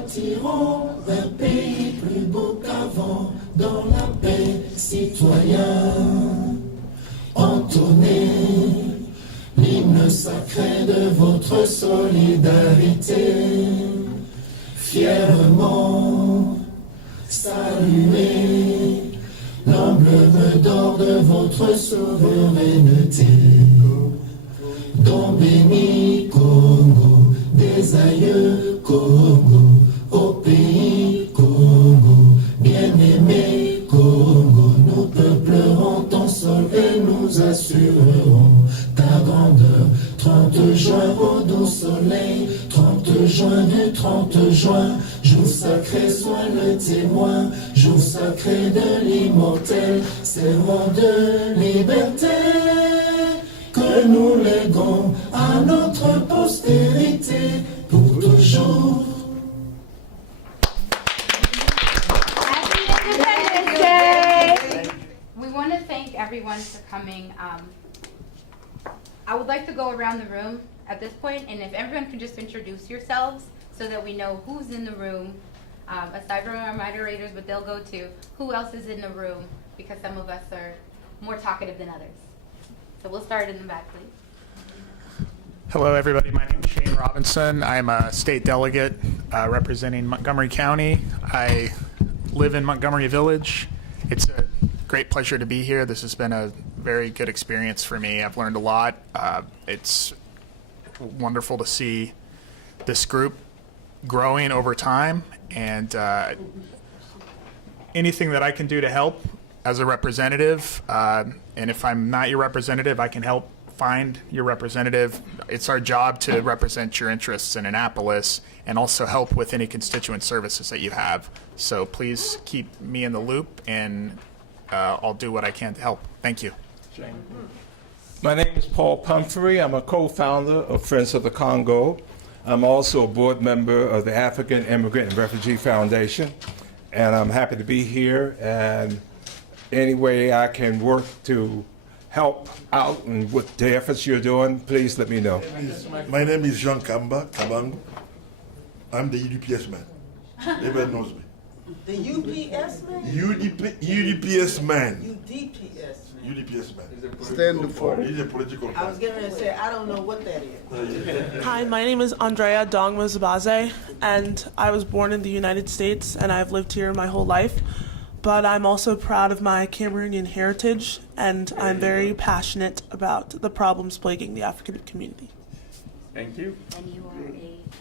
bâtirons un pays plus beau qu'avant, dans la paix, citoyens. Entonnez l'hymne sacré de votre solidarité. Fièrement saluez l'emblème d'or de votre souveraineté. Don béni Congo, des aïeux Congo, au pays Congo, bien-aimé Congo, nous peuplerons ton sol et nous assurerons ta grandeur. 30 juin au doux soleil, 30 juin du 30 juin, jour sacré sois le témoin, jour sacré de l'immortel, serment de liberté que nous léguons à notre postérité pour toujours. Happy Independence Day! We want to thank everyone for coming. I would like to go around the room at this point, and if everyone could just introduce yourselves so that we know who's in the room, aside from our moderators, but they'll go to who else is in the room, because some of us are more talkative than others. So we'll start in the back, please. Hello, everybody. My name is Shane Robinson. I'm a state delegate representing Montgomery County. I live in Montgomery Village. It's a great pleasure to be here. This has been a very good experience for me. I've learned a lot. It's wonderful to see this group growing over time, and anything that I can do to help as a representative, and if I'm not your representative, I can help find your representative. It's our job to represent your interests in Annapolis and also help with any constituent services that you have. So please keep me in the loop, and I'll do what I can to help. Thank you. My name is Paul Pumphrey. I'm a co-founder of Friends of the Congo. I'm also a board member of the African Immigrant and Refugee Foundation, and I'm happy to be here. And any way I can work to help out and with the efforts you're doing, please let me know. My name is Jean Kamba Kabango. I'm the UDPS man. Everyone knows me. The UPS man? UDPS man. UDPS man. UDPS man. Stand for. He's a political man. I was getting ready to say, I don't know what that is. Hi, my name is Andrea Dongma Zabaze, and I was born in the United States, and I've lived here my whole life. But I'm also proud of my Cameroonian heritage, and I'm very passionate about the problems plaguing the African community. Thank you. And you are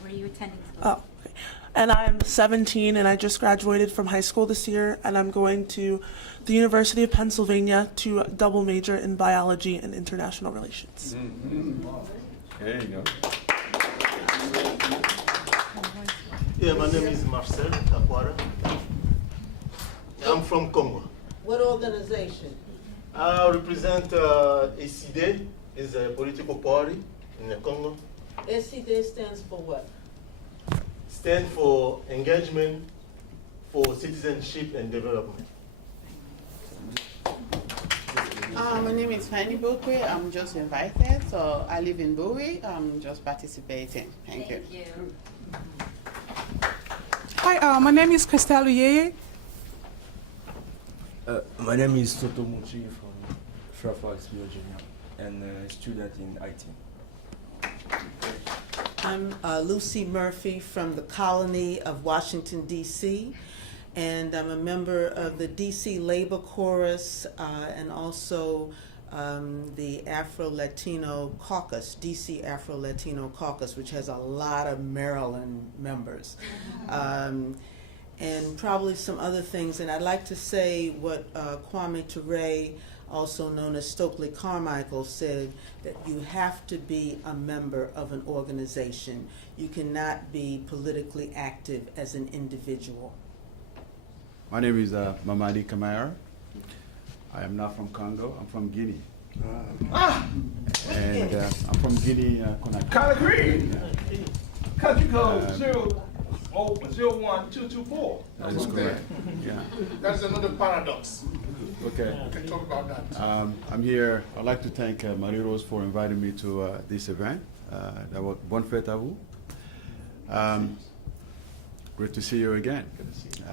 where are you attending school? Oh, okay. And I'm 17, and I just graduated from high school this year, and I'm going to the University of Pennsylvania to double major in biology and international relations. There you go. Yeah, my name is Marcel Takwara. I'm from Congo. What organization? I represent ACD, is a political party in the Congo. SCD stands for what? Stand for Engagement for Citizenship and Development. My name is Fanny Bokwe. I'm just invited, so I live in Bowie. I'm just participating. Thank you. Hi, my name is Christelle Yeye. My name is Soto Muchi from Fairfax, Virginia, and a student in IT. I'm Lucy Murphy from the Colony of Washington, D.C., and I'm a member of the D.C. Labor Chorus and also the Afro-Latino Caucus, D.C. Afro-Latino Caucus, which has a lot of Maryland members. And probably some other things. And I'd like to say what Kwame Ture, also known as Stokely Carmichael, said, that you have to be a member of an organization. You cannot be politically active as an individual. My name is Mamadi Kamara. I am not from Congo, I'm from Guinea. And I'm from Guinea, Conakry. Conakry! Country code 01224. That is correct. Yeah. That's another paradox. Okay. We can talk about that. I'm here. I'd like to thank Marie-Rose for inviting me to this event. Bonne fête à vous. Great to see you again. Good to see you.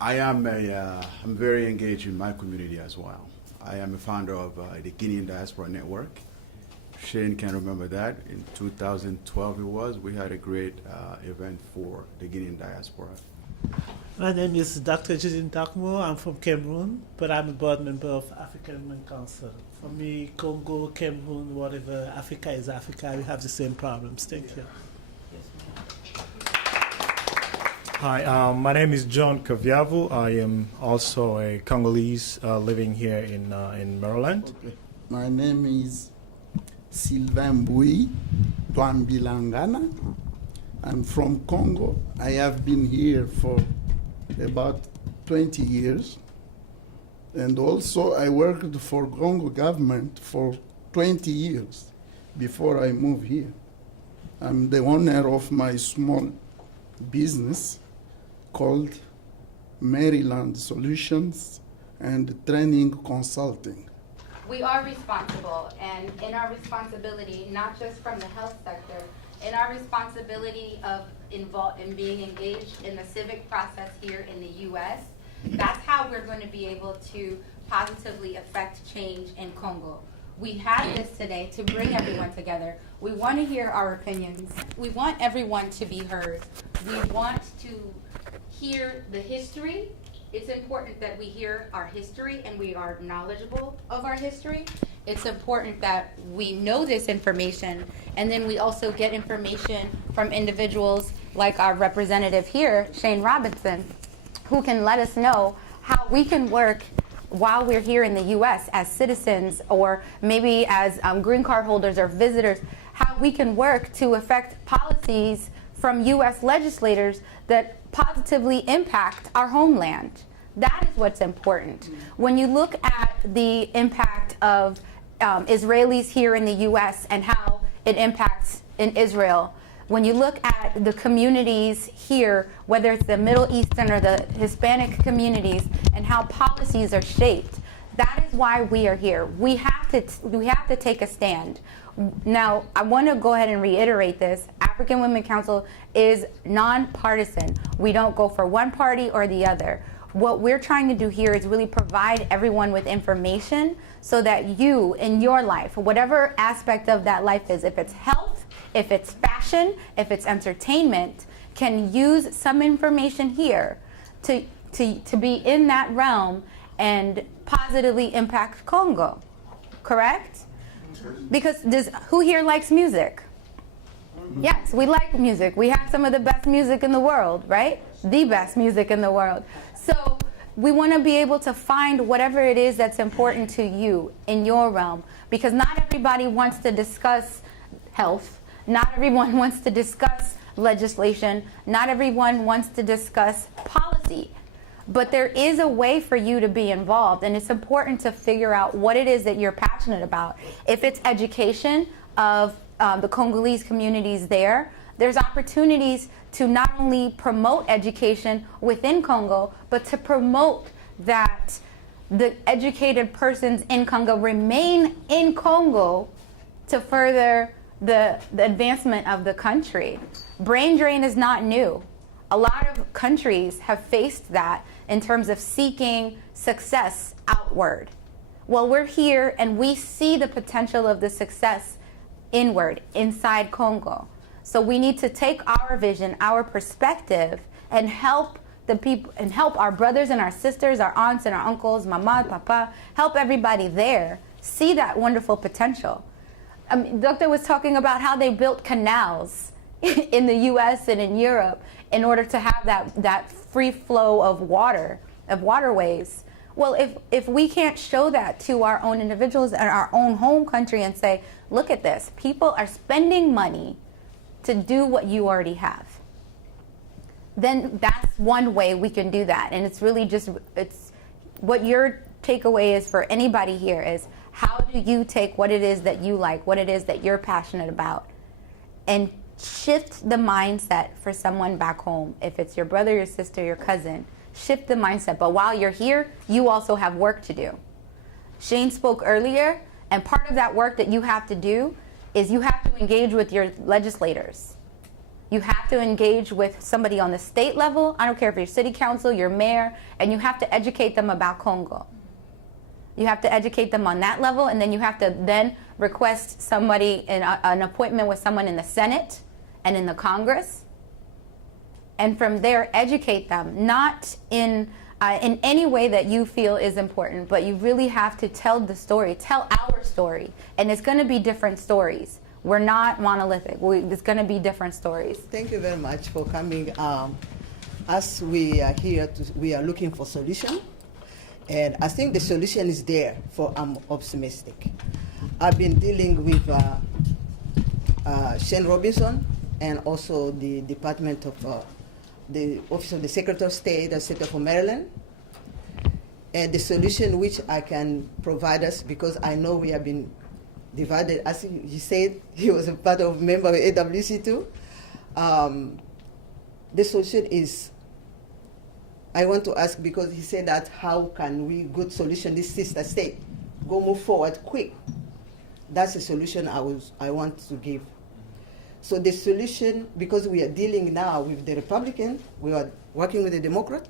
I'm very engaged in my community as well. I am a founder of the Guinean Diaspora Network. Shane can remember that. In 2012 it was, we had a great event for the Guinean diaspora. My name is Dr. Judith Dakmo. I'm from Cameroon, but I'm a board member of African Women Council. For me, Congo, Cameroon, whatever, Africa is Africa. We have the same problems. Thank you. Hi, my name is John Kaviavu. I am also a Congolese living here in Maryland. Okay. My name is Sylvain Boui Twambilangana. I'm from Congo. I have been here for about 20 years. And also I worked for Congo government for 20 years before I moved here. I'm the owner of my small business called Maryland Solutions and Training Consulting. We are responsible, and in our responsibility, not just from the health sector, in our responsibility of in being engaged in the civic process here in the U.S., that's how we're going to be able to positively affect change in Congo. We have this today to bring everyone together. We want to hear our opinions. We want everyone to be heard. We want to hear the history. It's important that we hear our history and we are knowledgeable of our history. It's important that we know this information, and then we also get information from individuals like our representative here, Shane Robinson, who can let us know how we can work while we're here in the U.S. as citizens, or maybe as green card holders or visitors, how we can work to affect policies from U.S. legislators that positively impact our homeland. That is what's important. When you look at the impact of Israelis here in the U.S. and how it impacts in Israel, when you look at the communities here, whether it's the Middle Eastern or the Hispanic communities, and how policies are shaped, that is why we are here. We have to take a stand. Now, I want to go ahead and reiterate this. African Women Council is nonpartisan. We don't go for one party or the other. What we're trying to do here is really provide everyone with information so that you, in your life, whatever aspect of that life is, if it's health, if it's fashion, if it's entertainment, can use some information here to be in that realm and positively impact Congo, correct? Because who here likes music? Yes, we like music. We have some of the best music in the world, right? The best music in the world. So we want to be able to find whatever it is that's important to you in your realm, because not everybody wants to discuss health. Not everyone wants to discuss legislation. Not everyone wants to discuss policy. But there is a way for you to be involved, and it's important to figure out what it is that you're passionate about. If it's education of the Congolese communities there's opportunities to not only promote education within Congo, but to promote that the educated persons in Congo remain in Congo to further the advancement of the country. Brain drain is not new. A lot of countries have faced that in terms of seeking success outward. Well, we're here and we see the potential of the success inward, inside Congo. So we need to take our vision, our perspective, and help the people, and help our brothers and our sisters, our aunts and our uncles, mama, papa, help everybody there see that wonderful potential. Doctor was talking about how they built canals in the US and in Europe in order to have that free flow of water, of waterways. Well, if we can't show that to our own individuals and our own home country and say, look at this, people are spending money to do what you already have, then that's one way we can do that. And it's really just, it's what your takeaway is for anybody here is, how do you take what it is that you like, what it is that you're passionate about, and shift the mindset for someone back home. If it's your brother, your sister, your cousin, shift the mindset. But while you're here, you also have work to do. Shane spoke earlier, and part of that work that you have to do is you have to engage with your legislators. You have to engage with somebody on the state level. I don't care if you're city council, your mayor, and you have to educate them about Congo. You have to educate them on that level, and then you have to then request somebody an appointment with someone in the Senate and in the Congress, and from there educate them, not in any way that you feel is important, but you really have to tell the story, tell our story, and it's going to be different stories. We're not monolithic. It's going to be different stories. Thank you very much for coming. As we are here, we are looking for solution, and I think the solution is there. I'm optimistic. I've been dealing with Shane Robinson and also the Department of the Office of the Secretary of State, the State of Maryland, and the solution which I can provide us, because I know we have been divided. As he said, he was a part of member of AWC too. The solution is, I want to ask, because he said that how can we good solution this sister state go move forward quick. That's the solution I want to give. So the solution, because we are dealing now with the Republican, we are working with the Democrat,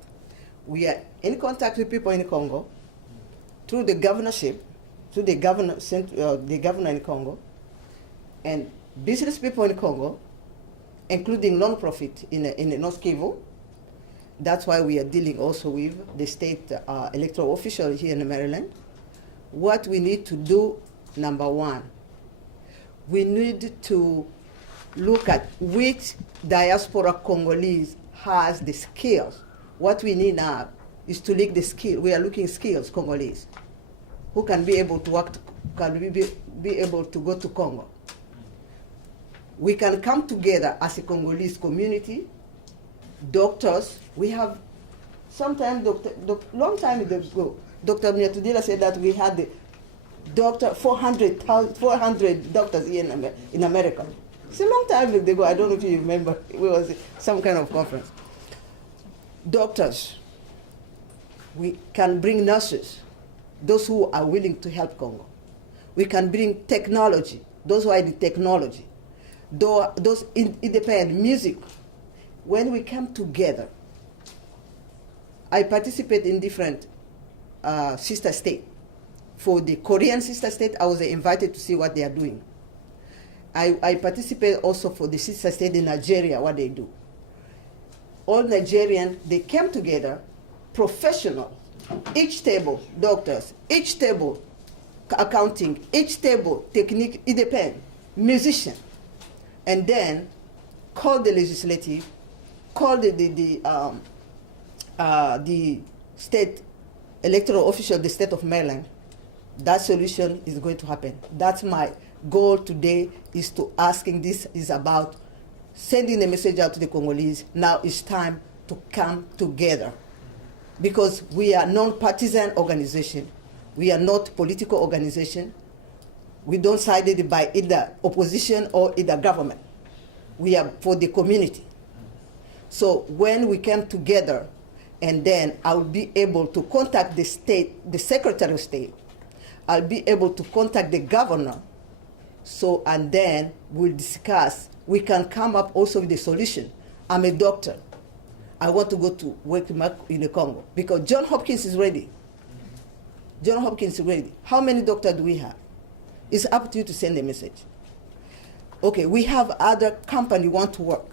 we are in contact with people in Congo through the governorship, through the governor in Congo, and business people in Congo, including non-profit in North Kivu. That's why we are dealing also with the state electoral official here in Maryland. What we need to do, number one, we need to look at which diaspora Congolese has the skills. What we need now is to link the skill. We are looking skills, Congolese, who can be able to work, be able to go to Congo. We can come together as a Congolese community, doctors. We have, sometimes, long time ago, Dr. Mnyatudila said that we had the 400 doctors here in America. It's a long time ago. I don't know if you remember. It was some kind of conference. Doctors. We can bring nurses, those who are willing to help Congo. We can bring technology, those who are in technology. Those independent music. When we come together, I participate in different sister states. For the Korean sister state, I was invited to see what they are doing. I participate also for the sister state in Nigeria, what they do. All Nigerians, they came together, professional, each table, doctors, each table, accounting, each table, technique, independent, musician, and then call the legislative, call the state electoral official, the state of Maryland. That solution is going to happen. That's my goal today, is to asking this is about sending a message out to the Congolese. Now it's time to come together, because we are non-partisan organization. We are not political organization. We don't side it by either opposition or either government. We are for the community. So when we come together, and then I'll be able to contact the state, the Secretary of State. I'll be able to contact the governor. So, and then we'll discuss. We can come up also with a solution. I'm a doctor. I want to go to work in the Congo, because John Hopkins is ready. John Hopkins is ready. How many doctors do we have? It's up to you to send a message. Okay, we have other companies want to work.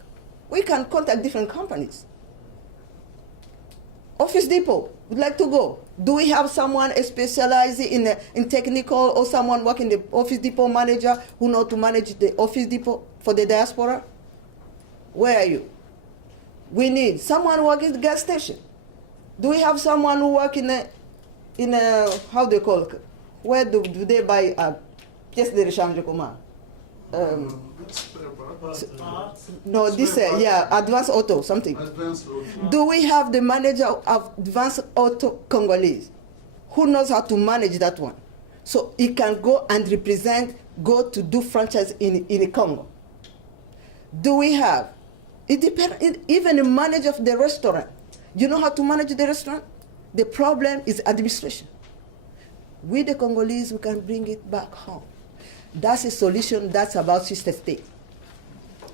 We can contact different companies. Office Depot would like to go. Do we have someone specialized in technical, or someone working the Office Depot manager who know to manage the Office Depot for the diaspora? Where are you? We need someone working at the gas station. Do we have someone who work in a how they call it? Where do they buy pièces de rechange comment? No, this Advanced Auto something. Advanced Auto. Do we have the manager of Advanced Auto Congolese who knows how to manage that one, so he can go and represent, go to do franchise in Congo? Do we have? It depends. Even the manager of the restaurant. You know how to manage the restaurant? The problem is administration. We the Congolese, we can bring it back home. That's a solution. That's about sister state.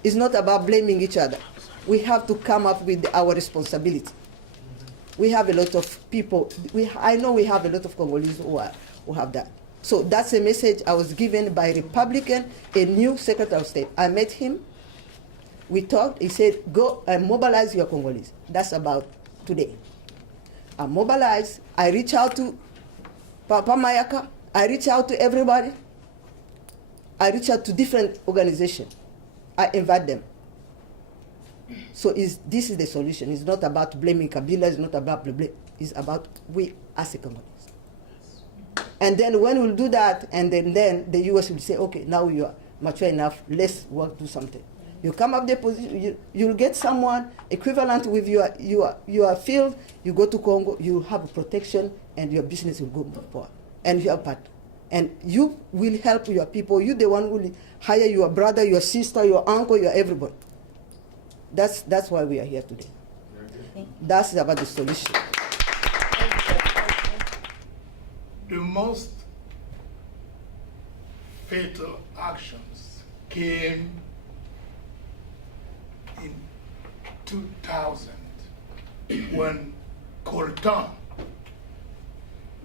It's not about blaming each other. We have to come up with our responsibility. We have a lot of people, I know we have a lot of Congolese who have that. So that's a message I was given by a Republican, a new Secretary of State. I met him, we talked, he said, go and mobilize your Congolese. That's about today. I mobilize, I reach out to Papa Mayaka, I reach out to everybody, I reach out to different organizations, I invite them. So this is the solution. It's not about blaming Kabila, it's not about blame, it's about we as a Congolese. And then when we'll do that, and then the US will say, okay, now you are mature enough, let's do something. You come up the position, you'll get someone equivalent with your field, you go to Congo, you have protection, and your business will go forward. And you have part. And you will help your people. You the one who will hire your brother, your sister, your uncle, your everybody. That's why we are here today. That's about the solution. The most fatal actions came in 2000 when coltan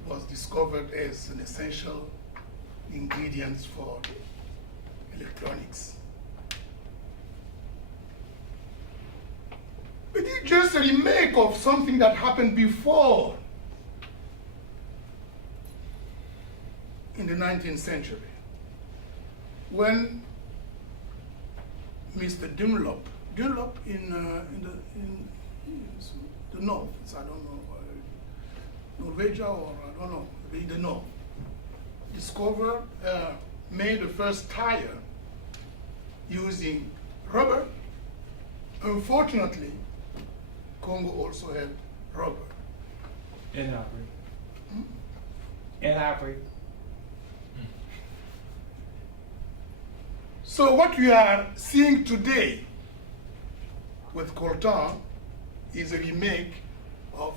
was discovered as an essential ingredient for electronics. But it's just a remake of something that happened before in the 19th century, when Mr. Dunlop in the north, I don't know, Norwegia or I don't know, in the north, discovered, made the first tire using rubber. Unfortunately, Congo also had rubber. In Africa. In Africa. So what we are seeing today with coltan is a remake of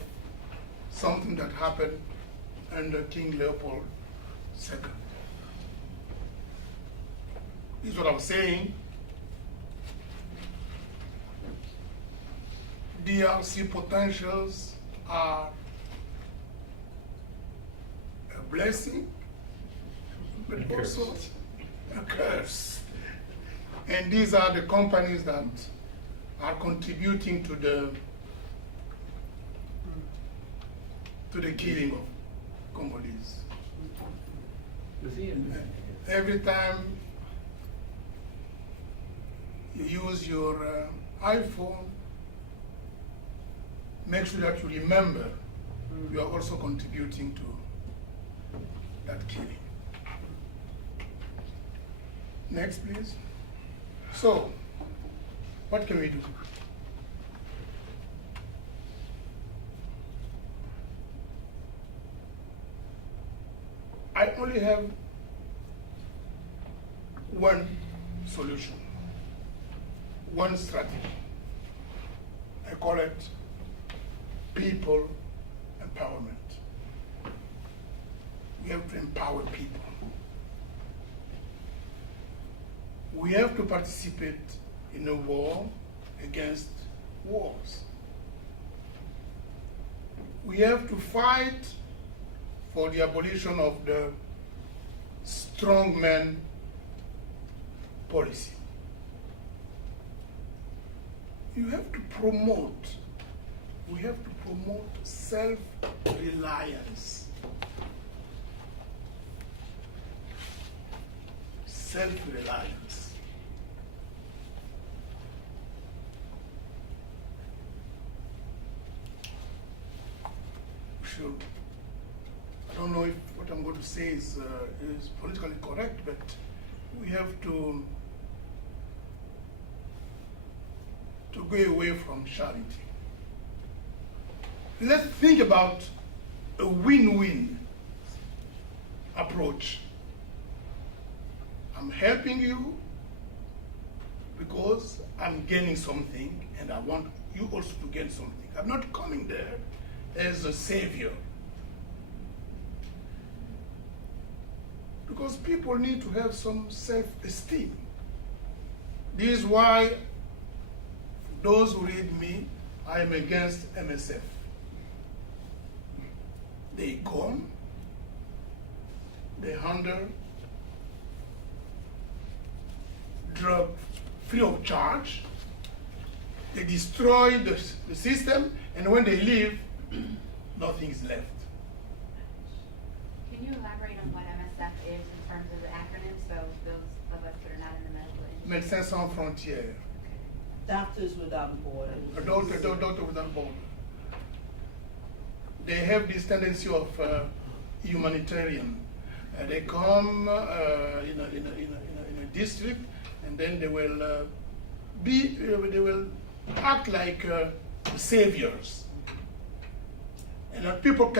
something that happened under King Leopold II. This is what I was saying. DRC potentials are a blessing, but also a curse. And these are the companies that are contributing to the killing of Congolese. Every time you use your iPhone, make sure that you remember you are also contributing to that killing. Next, please. So, what can we do? I only have one solution, one strategy. I call it people empowerment. We have to empower people. We have to participate in a war against wars. We have to fight for the abolition of the strongman policy. You have to promote, we have to promote self-reliance. Self-reliance. Sure. I don't know if what I'm going to say is politically correct, but we have to go away from charity. Let's think about a win-win approach. I'm helping you because I'm gaining something and I want you also to gain something. I'm not coming there as a savior. Because people need to have some self-esteem. This is why, those who read me, I am against MSF. They come, they handle drug free of charge, they destroy the system, and when they leave, nothing is left. Can you elaborate on what MSF is in terms of the acronym, so those of us that are not in the medical industry? Médecins Sans Frontières. Doctors Without Borders. Doctor Without Borders. They have this tendency of humanitarian. They come in a district, and then they will they will act like saviors, and people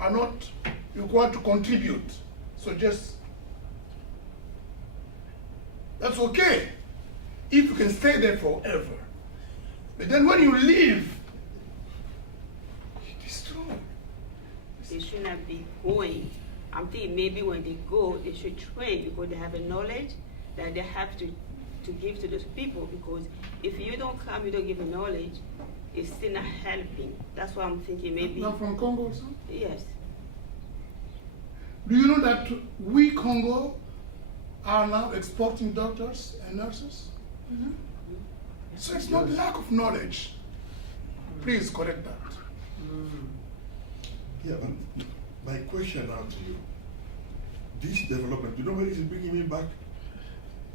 are not required to contribute. So just that's okay if you can stay there forever. But then when you leave, you destroy. They should not be going. I'm thinking maybe when they go, they should train because they have a knowledge that they have to give to those people, because if you don't come, you don't give a knowledge, it's still not helping. That's why I'm thinking maybe. Not from Congo, sir? Yes. Do you know that we, Congo, are now exporting doctors and nurses? Mm-hmm. So it's not lack of knowledge. Please correct that. Yeah, but my question now to you, this development, you know where it is bringing me back?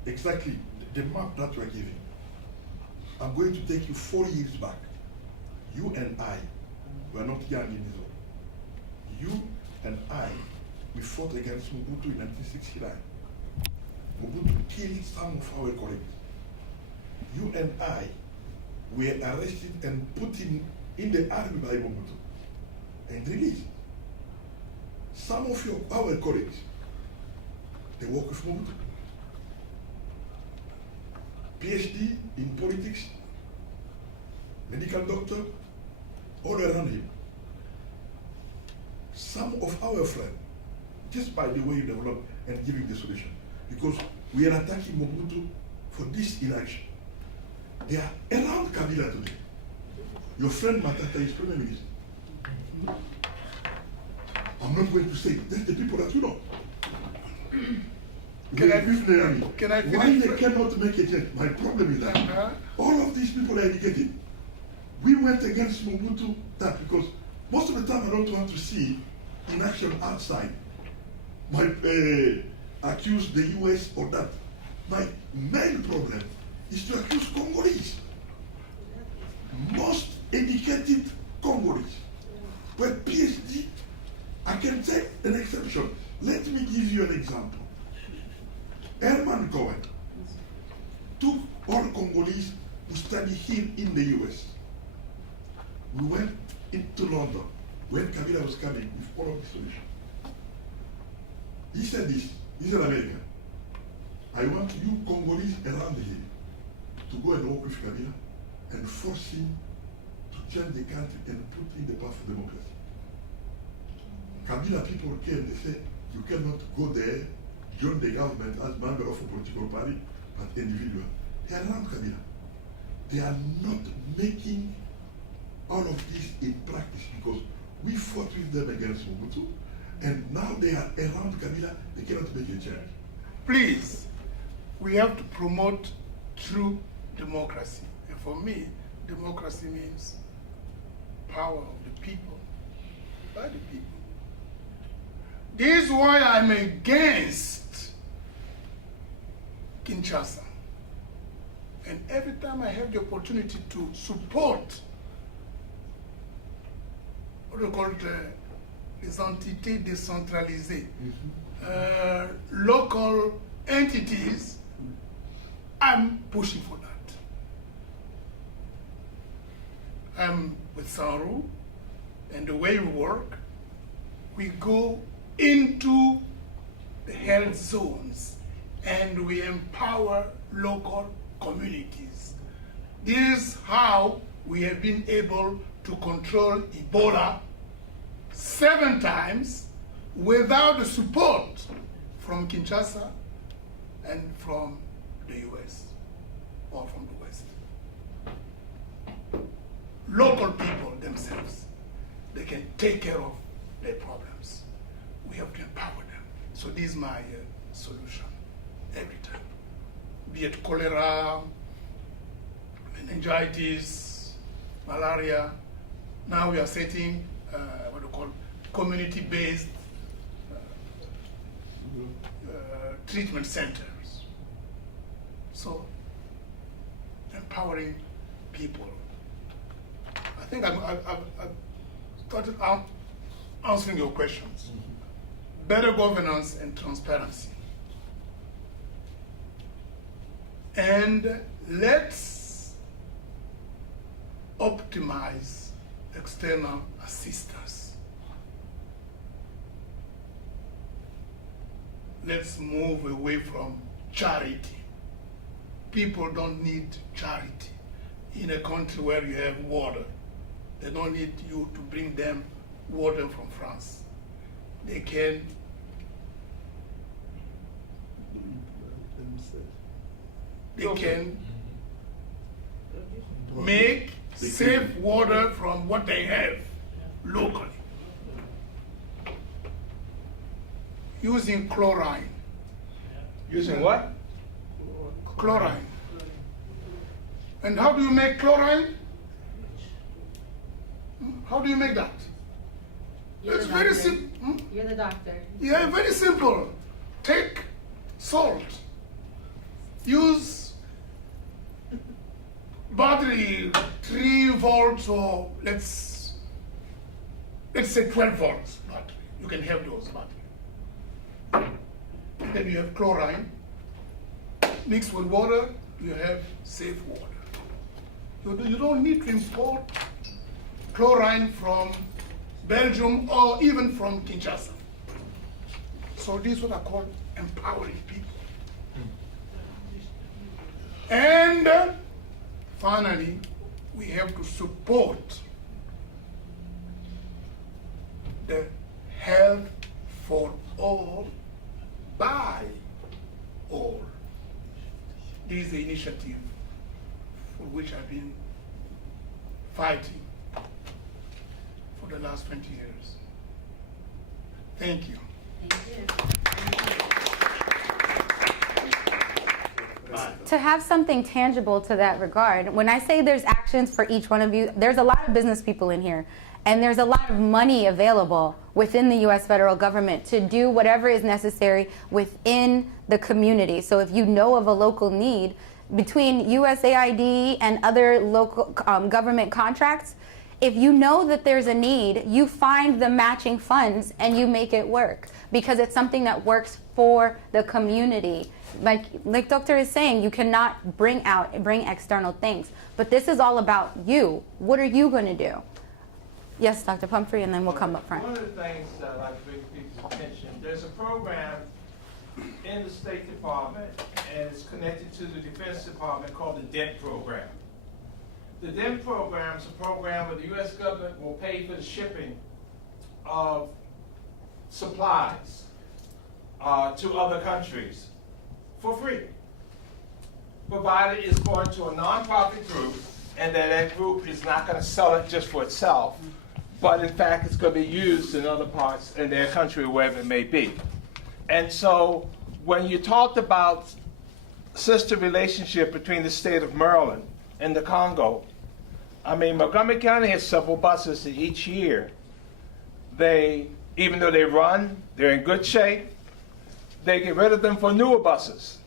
Exactly, the map that you are giving. I'm going to take you 4 years back. You and I were not young in this world. You and I, we fought against Mobutu in 1969. Mobutu killed some of our colleagues. You and I were arrested and put in the army by Mobutu and released. Some of our colleagues, they work with Mobutu. PhD in politics, medical doctor, all around him. Some of our friends, just by the way you develop and giving the solution, because we are attacking Mobutu for this inaction. They are around Kabila today. Your friend Matata is Prime Minister. I'm not going to say, that's the people that you know. Can I finish? Why they cannot make a change? My problem is that all of these people are educated. We went against Mobutu that because most of the time I don't want to see inaction outside. My accuse the US or that. My main problem is to accuse Congolese. Most educated Congolese. With PhD, I can take an exception. Let me give you an example. Herman Cohen took all Congolese who study here in the US. We went into London when Kabila was coming with all of the solutions. He said this, he's an American. I want you Congolese around here to go and work with Kabila and force him to change the country and put in the path of democracy. Kabila people came, they said, you cannot go there, join the government as member of a political party, but individual. They are around Kabila. They are not making all of this in practice because we fought with them against Mobutu, and now they are around Kabila, they cannot make a change. Please, we have to promote true democracy. And for me, democracy means power of the people, by the people. This is why I'm against Kinshasa. And every time I have the opportunity to support what we call les entités décentralisées, local entities, I'm pushing for that. I'm with Sanru, and the way we work, we go into the health zones and we empower local communities. This is how we have been able to control Ebola 7 times without the support from Kinshasa and from the US or from the West. Local people themselves, they can take care of their problems. We have to empower them. So this is my solution every time. Be it cholera, meningitis, malaria. Now we are setting what we call community-based treatment centers. So empowering people. I think I've started answering your questions. Better governance and transparency. And let's optimize external assistance. Let's move away from charity. People don't need charity. In a country where you have water, they don't need you to bring them water from France. They can make safe water from what they have locally. Using chlorine. Using what? Chlorine. And how do you make chlorine? How do you make that? It's very simple. You're the doctor. Yeah, very simple. Take salt. Use battery 3 volts or let's say 12 volts battery. You can have those batteries. Then you have chlorine. Mixed with water, you have safe water. You don't need to import chlorine from Belgium or even from Kinshasa. So this is what I call empowering people. And finally, we have to support the health for all by all. This is the initiative for which I've been fighting for the last 20 years. Thank you. To have something tangible to that regard, when I say there's actions for each one of you, there's a lot of business people in here, and there's a lot of money available within the U.S. federal government to do whatever is necessary within the community. So if you know of a local need, between USAID and other local government contracts, if you know that there's a need, you find the matching funds and you make it work because it's something that works for the community. Like Doctor is saying, you cannot bring external things, but this is all about you. What are you going to do? Yes, Dr. Pumphrey, and then we'll come up front. One of the things that I'd like to bring people's attention, there's a program in the State Department, and it's connected to the Defense Department called the DENT program. The DENT program is a program where the U.S. government will pay for the shipping of supplies to other countries for free, provided it's going to a nonprofit group, and that group is not going to sell it just for itself, but in fact it's going to be used in other parts in their country or wherever it may be. And so when you talked about sister relationship between the state of Maryland and the Congo, I mean, Montgomery County has several buses that each year, even though they run, they're in good shape, they get rid of them for newer buses.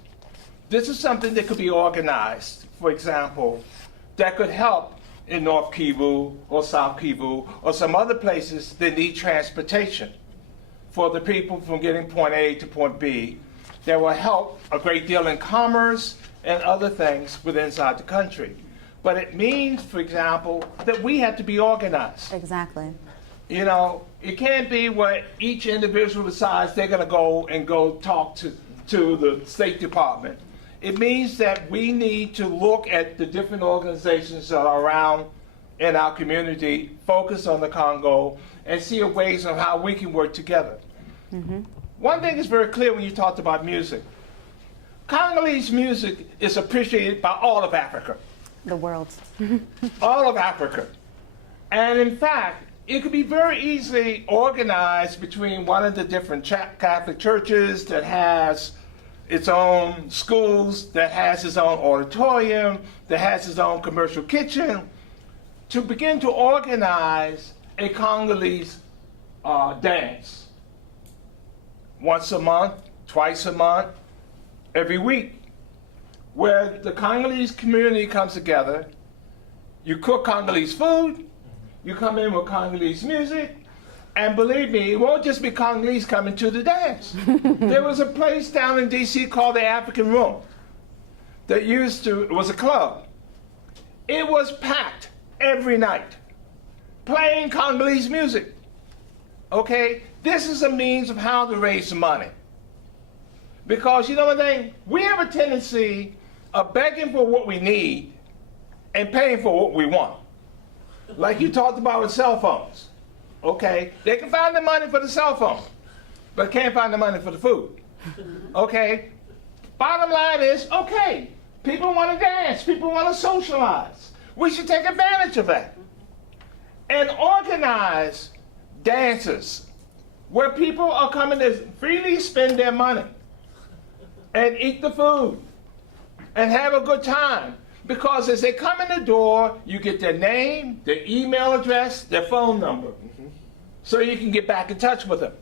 This is something that could be organized, for example, that could help in North Kivu or South Kivu or some other places that need transportation for the people from getting point A to point B. That will help a great deal in commerce and other things within inside the country. But it means, for example, that we have to be organized. Exactly. You know, it can't be where each individual decides they're going to go talk to the State Department. It means that we need to look at the different organizations that are around in our community, focus on the Congo, and see ways of how we can work together. Mm-hmm. One thing is very clear when you talked about music. Congolese music is appreciated by all of Africa. The world. All of Africa. And in fact, it could be very easily organized between one of the different Catholic churches that has its own schools, that has its own auditorium, that has its own commercial kitchen, to begin to organize a Congolese dance. Once a month, twice a month, every week, where the Congolese community comes together. You cook Congolese food, you come in with Congolese music, and believe me, it won't just be Congolese coming to the dance. There was a place down in DC called the African Room that it was a club. It was packed every night, playing Congolese music. Okay? This is a means of how to raise money. Because you know one thing? We have a tendency of begging for what we need and paying for what we want. Like you talked about with cell phones. Okay? They can find the money for the cell phone, but can't find the money for the food. Okay? Bottom line is, okay, people want to dance, people want to socialize. We should take advantage of that and organize dances where people are coming to freely spend their money and eat the food and have a good time. Because as they come in the door, you get their name, their email address, their phone number, so you can get back in touch with them.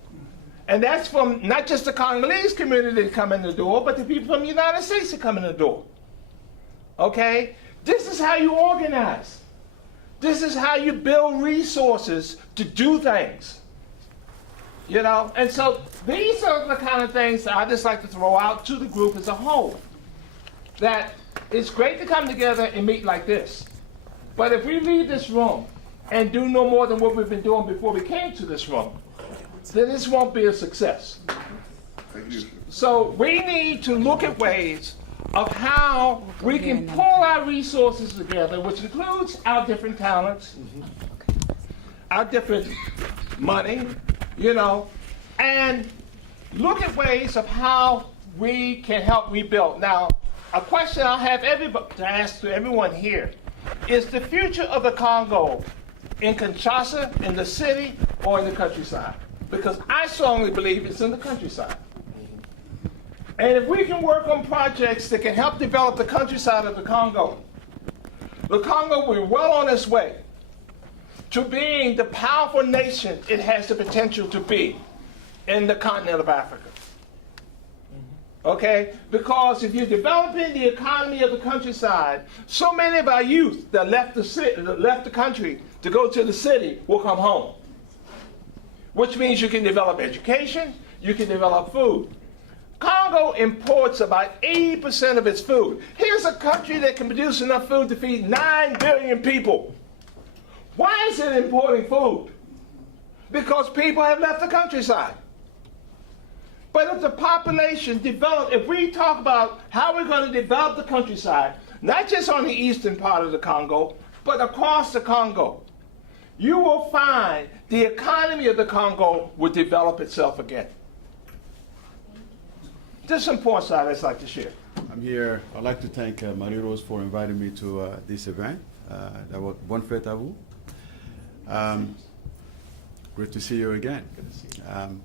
And that's from not just the Congolese community that come in the door, but the people from the United States that come in the door. Okay? This is how you organize. This is how you build resources to do things. You know? And so these are the kind of things that I just like to throw out to the group as a whole. That it's great to come together and meet like this. But if we leave this room and do no more than what we've been doing before we came to this room, then this won't be a success. So we need to look at ways of how we can pull our resources together, which includes our different talents, our different money, you know, and look at ways of how we can help rebuild. Now, a question I'll have to ask to everyone here is the future of the Congo in Kinshasa, in the city, or in the countryside? Because I strongly believe it's in the countryside. And if we can work on projects that can help develop the countryside of the Congo will be well on its way to being the powerful nation it has the potential to be in the continent of Africa. Okay? Because if you're developing the economy of the countryside, so many of our youth that left the country to go to the city will come home. Which means you can develop education, you can develop food. Congo imports about 80% of its food. Here's a country that can produce enough food to feed 9 billion people. Why is it importing food? Because people have left the countryside. But if the population develop, if we talk about how we're going to develop the countryside, not just on the eastern part of the Congo, but across the Congo, you will find the economy of the Congo will develop itself again. Just some points I'd just like to share. I'm here. I'd like to thank Marie-Rose for inviting me to this event. Bonne fête à vous. Great to see you again. Good to see you.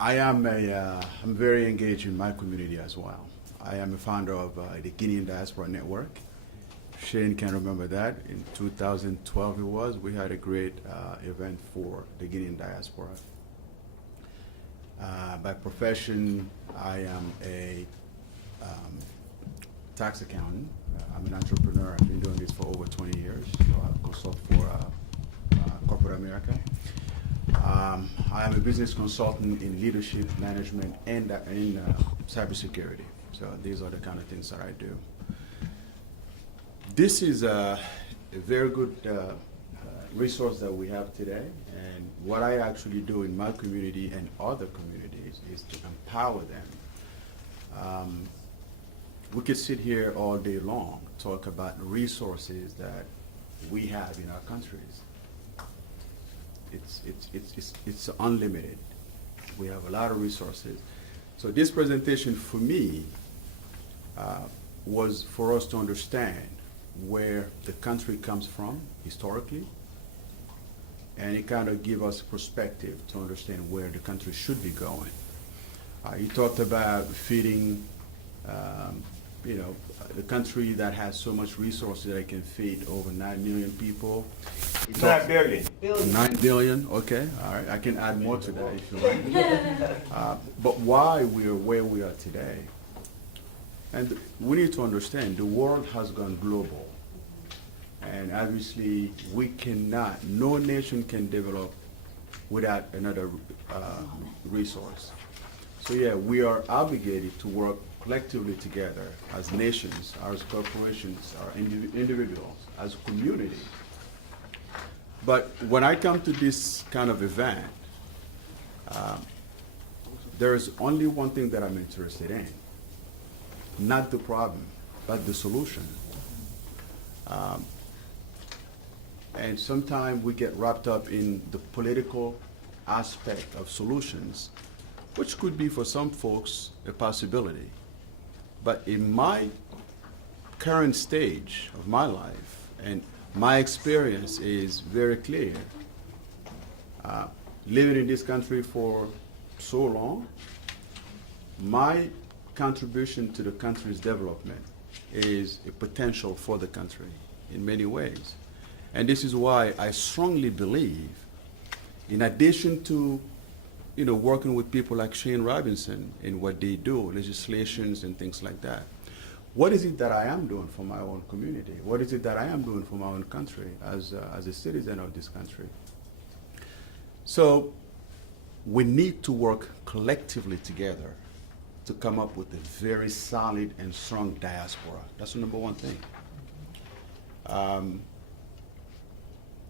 I'm very engaged in my community as well. I am a founder of the Guinean Diaspora Network. Shane can remember that. In 2012 it was, we had a great event for the Guinean diaspora. By profession, I am a tax accountant. I'm an entrepreneur. I've been doing this for over 20 years. So I consult for corporate America. I am a business consultant in leadership, management, and in cybersecurity. So these are the kind of things that I do. This is a very good resource that we have today, and what I actually do in my community and other communities is to empower them. We could sit here all day long, talk about resources that we have in our countries. It's unlimited. We have a lot of resources. So this presentation for me was for us to understand where the country comes from historically, and it kind of give us perspective to understand where the country should be going. You talked about feeding, the country that has so much resources that it can feed over 9 million people. 9 billion. 9 billion, okay, all right. I can add more to that if you like. But why we are where we are today? And we need to understand the world has gone global. And obviously, we cannot, no nation can develop without another resource. So yeah, we are obligated to work collectively together as nations, as corporations, our individuals, as a community. But when I come to this kind of event, there is only one thing that I'm interested in. Not the problem, but the solution. And sometimes we get wrapped up in the political aspect of solutions, which could be for some folks a possibility. But in my current stage of my life, and my experience is very clear, living in this country for so long, my contribution to the country's development is a potential for the country in many ways. And this is why I strongly believe, in addition to working with people like Shane Robinson in what they do, legislations and things like that, what is it that I am doing for my own community? What is it that I am doing for my own country as a citizen of this country? So we need to work collectively together to come up with a very solid and strong diaspora. That's the number one thing.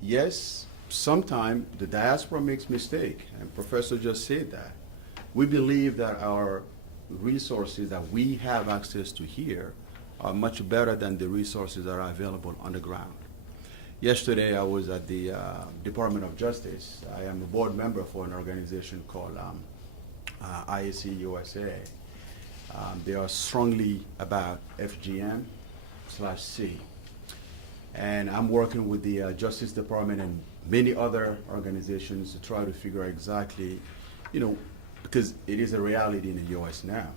Yes, sometimes the diaspora makes mistake, and Professor just said that. We believe that our resources that we have access to here are much better than the resources that are available on the ground. Yesterday, I was at the Department of Justice. I am a board member for an organization called IAC USA. They are strongly about FGM/C. And I'm working with the Justice Department and many other organizations to try to figure out exactly, because it is a reality in the U.S. now.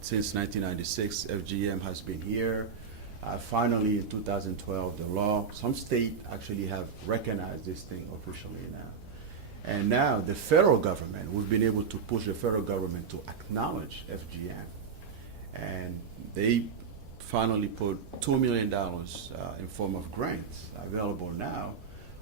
Since 1996, FGM has been here. Finally, in 2012, the law, some states actually have recognized this thing officially now. And now the federal government, we've been able to push the federal government to acknowledge FGM. And they finally put $2 million in form of grants available now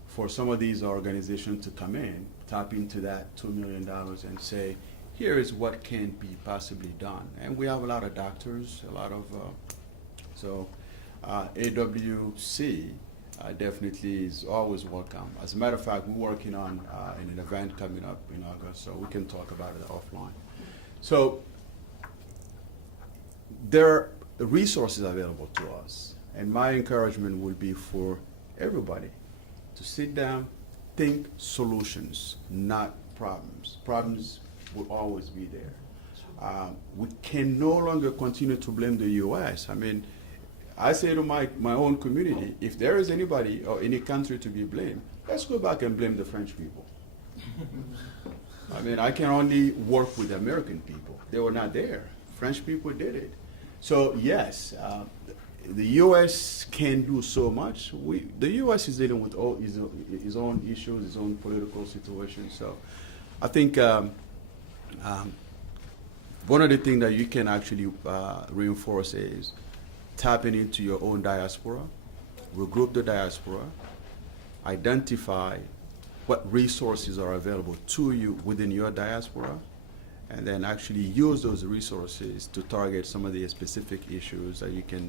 for some of these organizations to come in, tap into that $2 million and say, here is what can be possibly done. And we have a lot of doctors, a lot of, AWC definitely is always welcome. As a matter of fact, we're working on an event coming up in August, so we can talk about it offline. So there are resources available to us, and my encouragement would be for everybody to sit down, think solutions, not problems. Problems will always be there. We can no longer continue to blame the U.S. I mean, I say to my own community, if there is anybody or any country to be blamed, let's go back and blame the French people. I mean, I can only work with the American people. They were not there. French people did it. So yes, the U.S. can do so much. The U.S. is dealing with all his own issues, his own political situation. So I think one of the things that you can actually reinforce is tapping into your own diaspora, regroup the diaspora, identify what resources are available to you within your diaspora, and then actually use those resources to target some of the specific issues that you can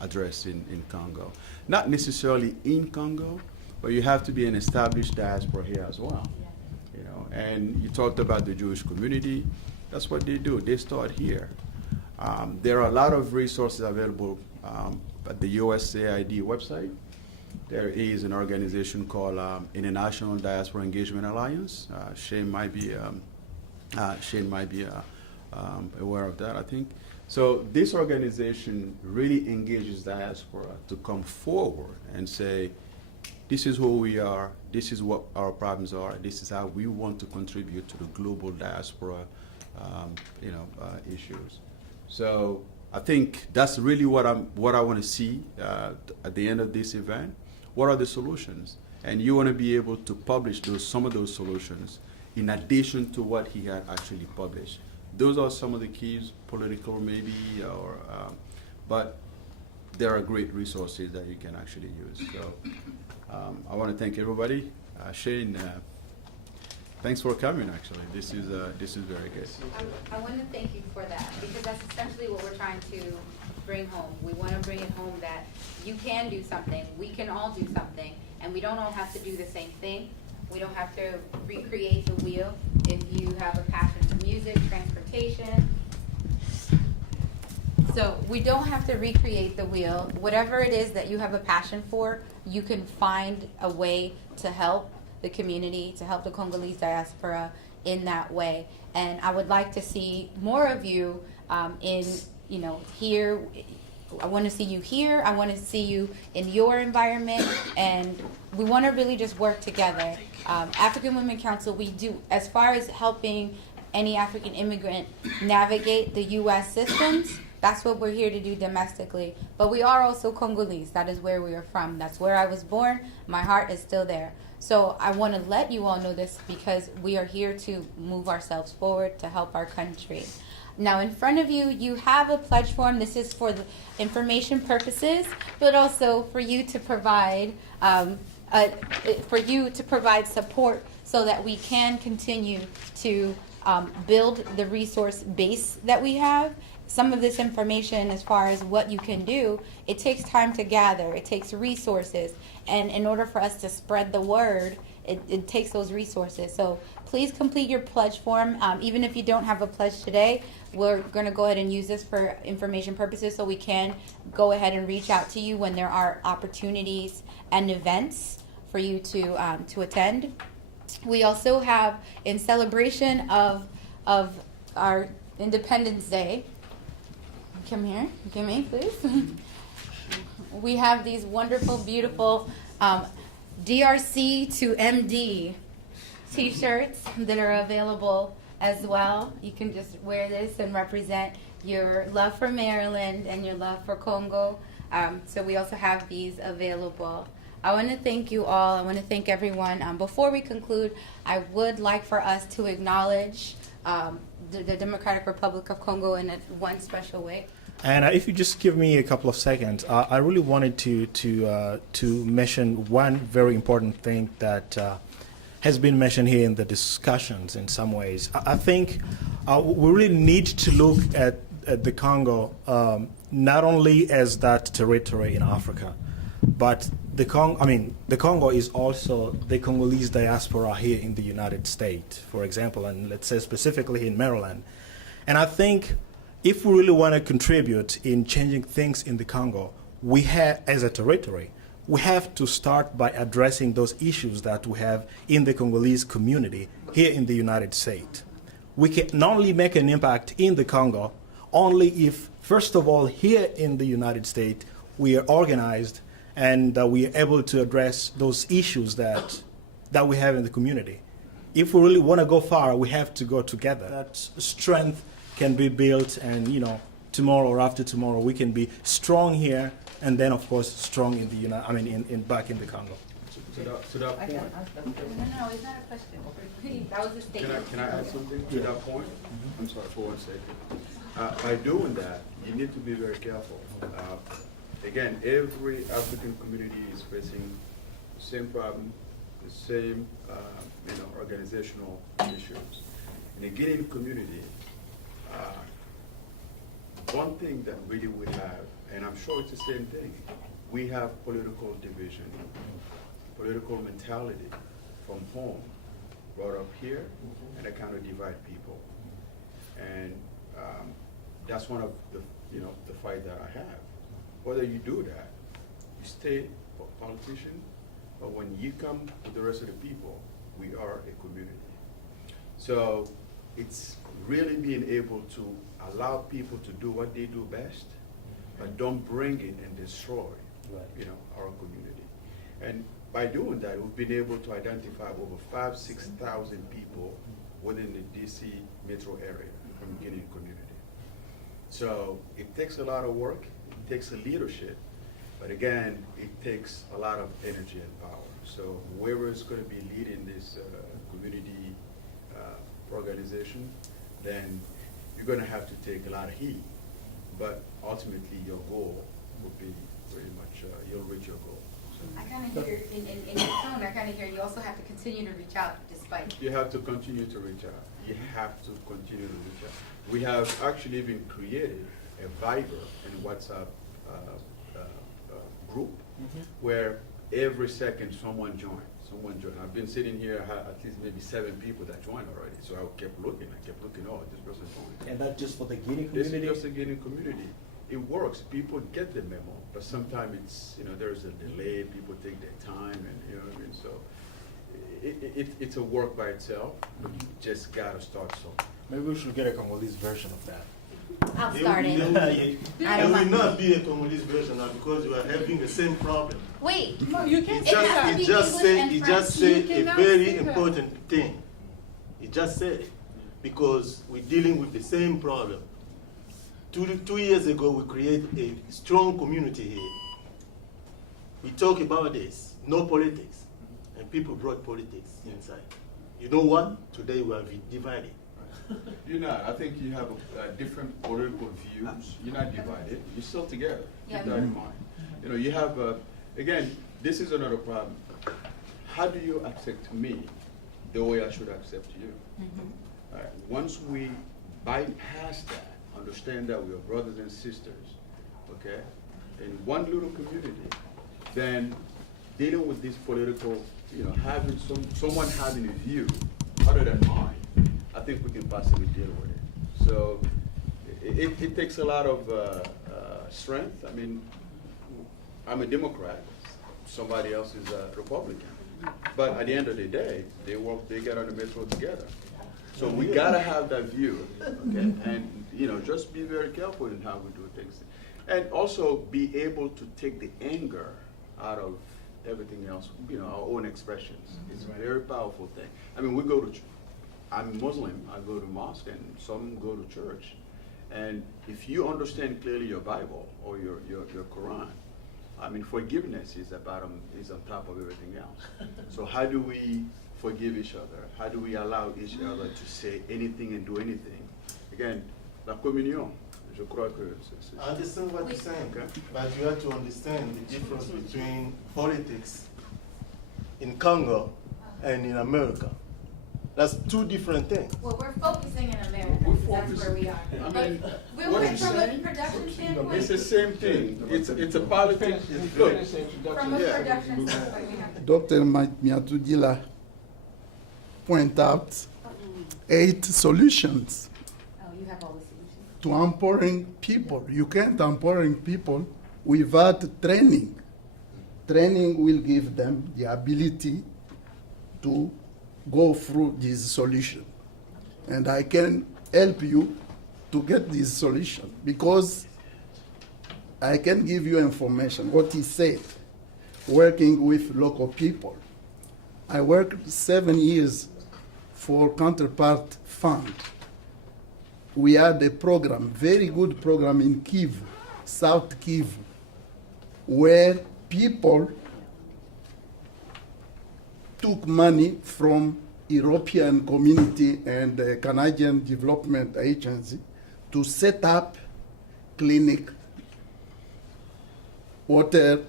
address in Congo. Not necessarily in Congo, but you have to be an established diaspora here as well. And you talked about the Jewish community. That's what they do. They start here. There are a lot of resources available at the USAID website. There is an organization called International Diaspora Engagement Alliance. Shane might be Shane might be aware of that, I think. So this organization really engages diaspora to come forward and say, this is who we are, this is what our problems are, this is how we want to contribute to the global diaspora issues. So I think that's really what I want to see at the end of this event. What are the solutions? And you want to be able to publish some of those solutions in addition to what he had actually published. Those are some of the keys, political maybe, but there are great resources that you can actually use. So I want to thank everybody. Shane, thanks for coming. Actually, this is very good. I want to thank you for that, because that's essentially what we're trying to bring home. We want to bring it home that you can do something, we can all do something, and we don't all have to do the same thing. We don't have to recreate the wheel. If you have a passion for music, transportation. So we don't have to recreate the wheel. Whatever it is that you have a passion for, you can find a way to help the community, to help the Congolese diaspora in that way. And I would like to see more of you here. I want to see you here. I want to see you in your environment, and we want to really just work together. African Women Council, we do, as far as helping any African immigrant navigate the U.S. systems, that's what we're here to do domestically. But we are also Congolese. That is where we are from. That's where I was born. My heart is still there. So I want to let you all know this, because we are here to move ourselves forward, to help our country. Now, in front of you, you have a pledge form. This is for the information purposes, but also for you to provide support so that we can continue to build the resource base that we have. Some of this information, as far as what you can do, it takes time to gather. It takes resources, and in order for us to spread the word, it takes those resources. So please complete your pledge form. Even if you don't have a pledge today, we're going to go ahead and use this for information purposes, so we can go ahead and reach out to you when there are opportunities and events for you to attend. We also have, in celebration of our Independence Day, come here, give me, please. We have these wonderful, beautiful DRC to MD t-shirts that are available as well. You can just wear this and represent your love for Maryland and your love for Congo. So we also have these available. I want to thank you all. I want to thank everyone. Before we conclude, I would like for us to acknowledge the Democratic Republic of Congo in one special way. And if you just give me a couple of seconds, I really wanted to mention one very important thing that has been mentioned here in the discussions in some ways. I think we really need to look at the Congo not only as that territory in Africa, but the Congo is also the Congolese diaspora here in the United States, for example, and let's say specifically in Maryland. And I think if we really want to contribute in changing things in the Congo, we have, as a territory, we have to start by addressing those issues that we have in the Congolese community here in the United States. We can not only make an impact in the Congo, only if, first of all, here in the United States, we are organized and we are able to address those issues that we have in the community. If we really want to go far, we have to go together. That strength can be built, and tomorrow or after tomorrow we can be strong here, and then of course strong in the back in the Congo. To that point. No, it's not a question. That was a statement. Can I add something to that point? I'm sorry, for 1 second. By doing that, you need to be very careful. Again, every African community is facing the same problem, the same organizational issues. In a Guinean community, one thing that really we have, and I'm sure it's the same thing, we have political division, political mentality from home, brought up here, and that kind of divide people. And that's one of the fight that I have. Whether you do that, you stay a politician, but when you come with the rest of the people, we are a community. So it's really being able to allow people to do what they do best, but don't bring it and destroy, our community. And by doing that, we've been able to identify over 6,000 people within the DC metro area from Guinean community. So it takes a lot of work, it takes a leadership, but again, it takes a lot of energy and power. So whoever is going to be leading this community organization, then you're going to have to take a lot of heat, but ultimately your goal will be pretty much, you'll reach your goal. I kind of hear, in your tone, I kind of hear you also have to continue to reach out despite. You have to continue to reach out. You have to continue to reach out. We have actually even created a Viber and WhatsApp group where every second someone joins. I've been sitting here, at least maybe 7 people that joined already. So I kept looking, oh, this person joined. And that's just for the Guinea community? This is just the Guinea community. It works. People get the memo, but sometimes it's, there's a delay. People take their time, and So it's a work by itself, but you just gotta start somewhere. Maybe we should get a Congolese version of that. I'll start it. There will not be a Congolese version now because you are having the same problem. Wait, No, you can't It just say a very important thing. It just said it because we're dealing with the same problem. 2 years ago, we created a strong community here. We talk about this, no politics, and people brought politics inside. You know what? Today we are divided. You're not. I think you have different political views. You're not divided. You're still together. Keep that in mind. You have, again, this is another problem. How do you accept me the way I should accept you? All right. Once we bypass that, understand that we are brothers and sisters, okay, in one little community, then dealing with this political, having someone having a view other than mine, I think we can possibly deal with it. So it takes a lot of strength. I mean, I'm a Democrat. Somebody else is a Republican. But at the end of the day, they get on the metro together. So we gotta have that view, okay? And just be very careful in how we do things. And also be able to take the anger out of everything else, our own expressions. It's a very powerful thing. I mean, I'm Muslim, I go to mosque, and some go to church. And if you understand clearly your Bible or your Quran, I mean, forgiveness is on top of everything else. So how do we forgive each other? How do we allow each other to say anything and do anything? Again, la communion, je crois que I understand what you're saying, but you have to understand the difference between politics in Congo and in America. That's 2 different things. Well, we're focusing in America. That's where we are. I mean, From a production standpoint. It's the same thing. It's a politics. Look, From a production standpoint, we have to. Dr. Miatudila point out 8 solutions Oh, you have all the solutions. to empowering people. You can't empowering people without training. Training will give them the ability to go through this solution. And I can help you to get this solution because I can give you information, what he said, working with local people. I worked 7 years for Counterpart Fund. We had a program, very good program in Kivu, South Kivu, where people took money from European Community and the Canadian Development Agency to set up clinic, water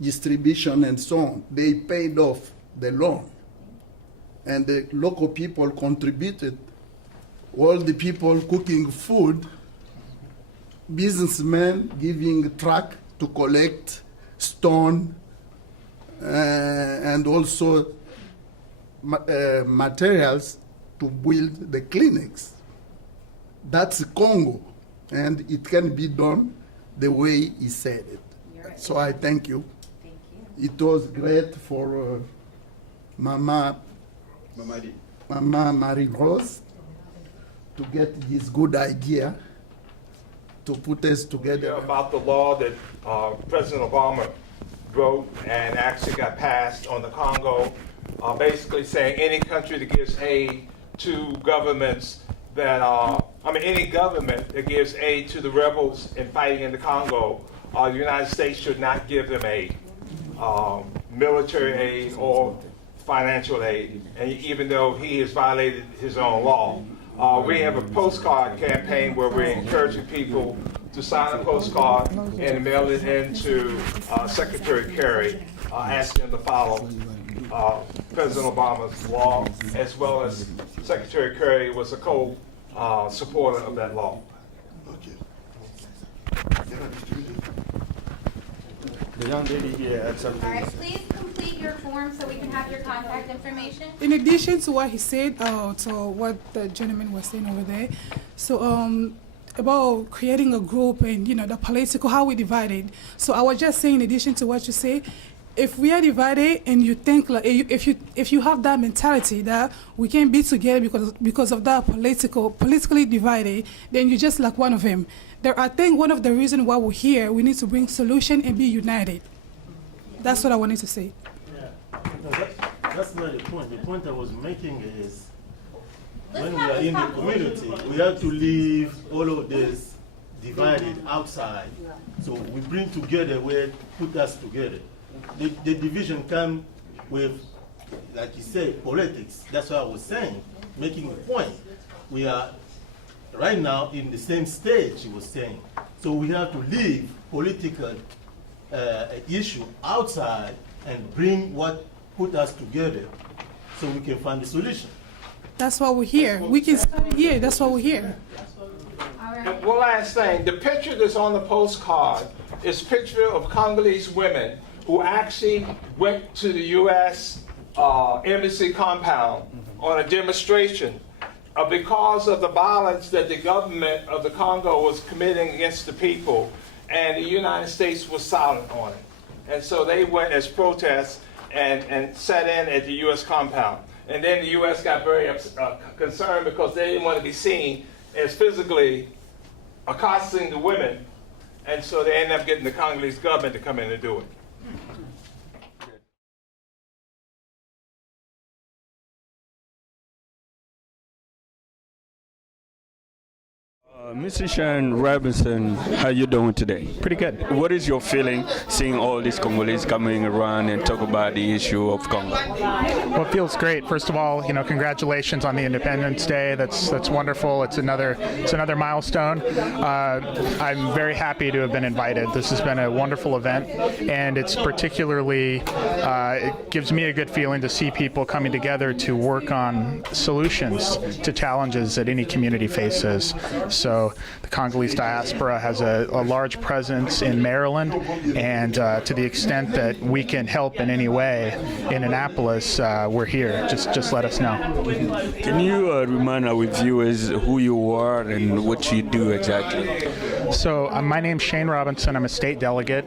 distribution and so on. They paid off the loan. And the local people contributed, all the people cooking food, businessmen giving truck to collect stone, and also materials to build the clinics. That's Congo, and it can be done the way he said it. Right. So I thank you. Thank you. It was great for Mama Marie-Rose to get this good idea to put us together. About the law that President Obama wrote and actually got passed on the Congo, basically saying any country that gives aid to governments that any government that gives aid to the rebels in fighting in the Congo, the United States should not give them aid, military aid or financial aid, and even though he has violated his own law. We have a postcard campaign where we're encouraging people to sign a postcard and mail it in to Secretary Kerry, asking him to follow President Obama's law, as well as Secretary Kerry was a co-supporter of that law. The young lady here had something. All right, please complete your form so we can have your contact information. In addition to what he said, to what the gentleman was saying over there, so about creating a group and the political, how we divided. So I was just saying, in addition to what you say, if we are divided and you think like if you have that mentality that we can be together because of that politically divided, then you're just like one of them. I think one of the reasons why we're here, we need to bring solution and be united. That's what I wanted to say. Yeah. No, that's not the point. The point I was making is when we are in the community, we have to leave all of this divided outside. So we bring together where put us together. The division comes with, like you said, politics. That's what I was saying, making a point. We are right now in the same stage, he was saying. So we have to leave political issue outside and bring what put us together so we can find a solution. That's why we're here. We can start here. That's why we're here. And one last thing, the picture that's on the postcard is a picture of Congolese women who actually went to the U.S. Embassy compound on a demonstration because of the violence that the government of the Congo was committing against the people, and the United States was silent on it. And so they went as protests and sat in at the U.S. compound. And then the U.S. got very concerned because they didn't want to be seen as physically accosting the women, and so they ended up getting the Congolese government to come in and do it. Mr. Shane Robinson, how you doing today? Pretty good. What is your feeling seeing all these Congolese coming around and talk about the issue of Congo? Well, it feels great. First of all, congratulations on the Independence Day. That's wonderful. It's another milestone. I'm very happy to have been invited. This has been a wonderful event, and it's particularly it gives me a good feeling to see people coming together to work on solutions to challenges that any community faces. So the Congolese diaspora has a large presence in Maryland, and to the extent that we can help in any way in Annapolis, we're here. Just let us know. Can you remind our viewers who you are and what you do exactly? So my name's Shane Robinson. I'm a state delegate,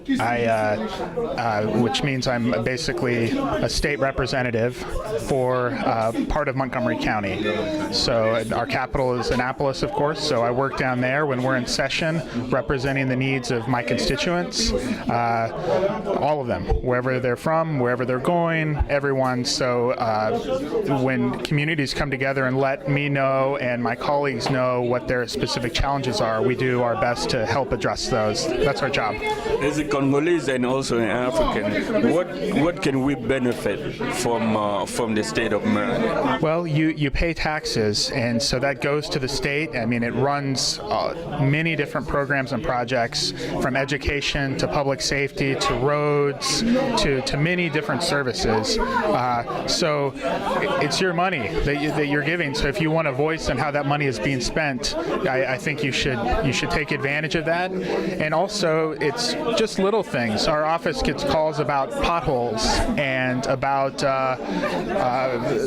which means I'm basically a state representative for part of Montgomery County. So our capital is Annapolis, of course, so I work down there when we're in session representing the needs of my constituents, all of them, wherever they're from, wherever they're going, everyone. So when communities come together and let me know and my colleagues know what their specific challenges are, we do our best to help address those. That's our job. As a Congolese and also an African, what can we benefit from the state of Maryland? Well, you pay taxes, and so that goes to the state. I mean, it runs many different programs and projects, from education to public safety to roads to many different services. So it's your money that you're giving. So if you want a voice on how that money is being spent, I think you should take advantage advantage of that. And also, it's just little things. Our office gets calls about potholes and about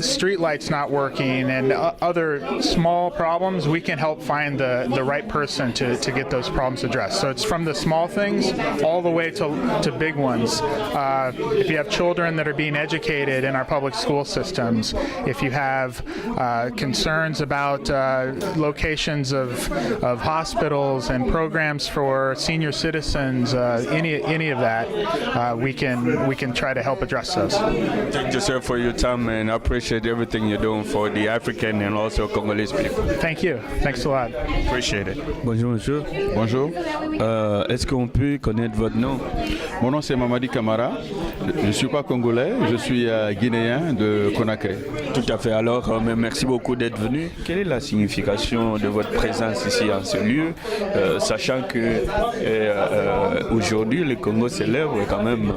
street lights not working and other small problems. We can help find the right person to get those problems addressed. So it's from the small things all the way to big ones. If you have children that are being educated in our public school systems, if you have concerns about locations of hospitals and programs for senior citizens, any of that, we can try to help address those. Thank you, sir, for your time, and I appreciate everything you're doing for the African and also Congolese people. Thank you. Thanks a lot. Appreciate it. Bonjour, monsieur. Bonjour. Est-ce qu'on peut connaître votre nom? Mon nom c'est Mamadi Kamara. Je ne suis pas congolais, je suis guinéen de Conakry. Tout à fait. Alors, merci beaucoup d'être venu. Quelle est la signification de votre présence ici en ce lieu, sachant que aujourd'hui le Congo célèbre quand même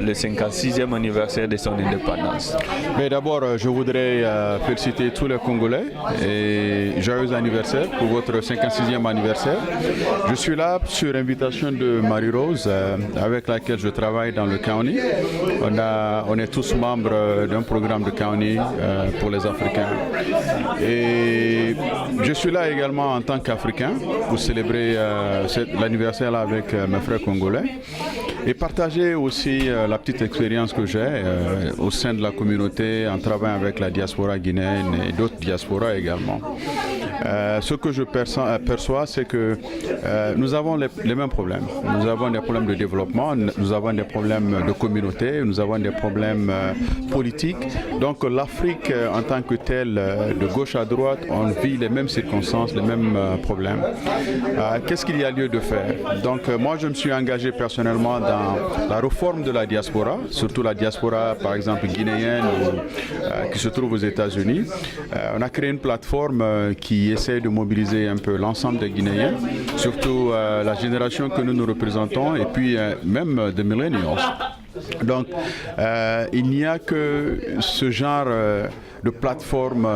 le 56e anniversaire de son indépendance? Mais d'abord, je voudrais féliciter tous les Congolais et joyeux anniversaire pour votre 56e anniversaire. Je suis là sur invitation de Marie-Rose, avec laquelle je travaille dans le county. On est tous membres d'un programme de county pour les Africains. Et je suis là également en tant qu'Africain pour célébrer l'anniversaire avec mes frères congolais et partager aussi la petite expérience que j'ai au sein de la communauté en travaillant avec la diaspora guinéenne et d'autres diasporas également. Ce que je perçois, c'est que nous avons les mêmes problèmes. Nous avons des problèmes de développement, nous avons des problèmes de communauté, nous avons des problèmes politiques. Donc l'Afrique en tant que telle, de gauche à droite, on vit les mêmes circonstances, les mêmes problèmes. Qu'est-ce qu'il y a lieu de faire? Donc moi je me suis engagé personnellement dans la réforme de la diaspora, surtout la diaspora par exemple guinéenne qui se trouve aux États-Unis. On a créé une plateforme qui essaie de mobiliser un peu l'ensemble des Guinéens, surtout la génération que nous représentons et puis même des millennials. Donc il n'y a que ce genre de plateforme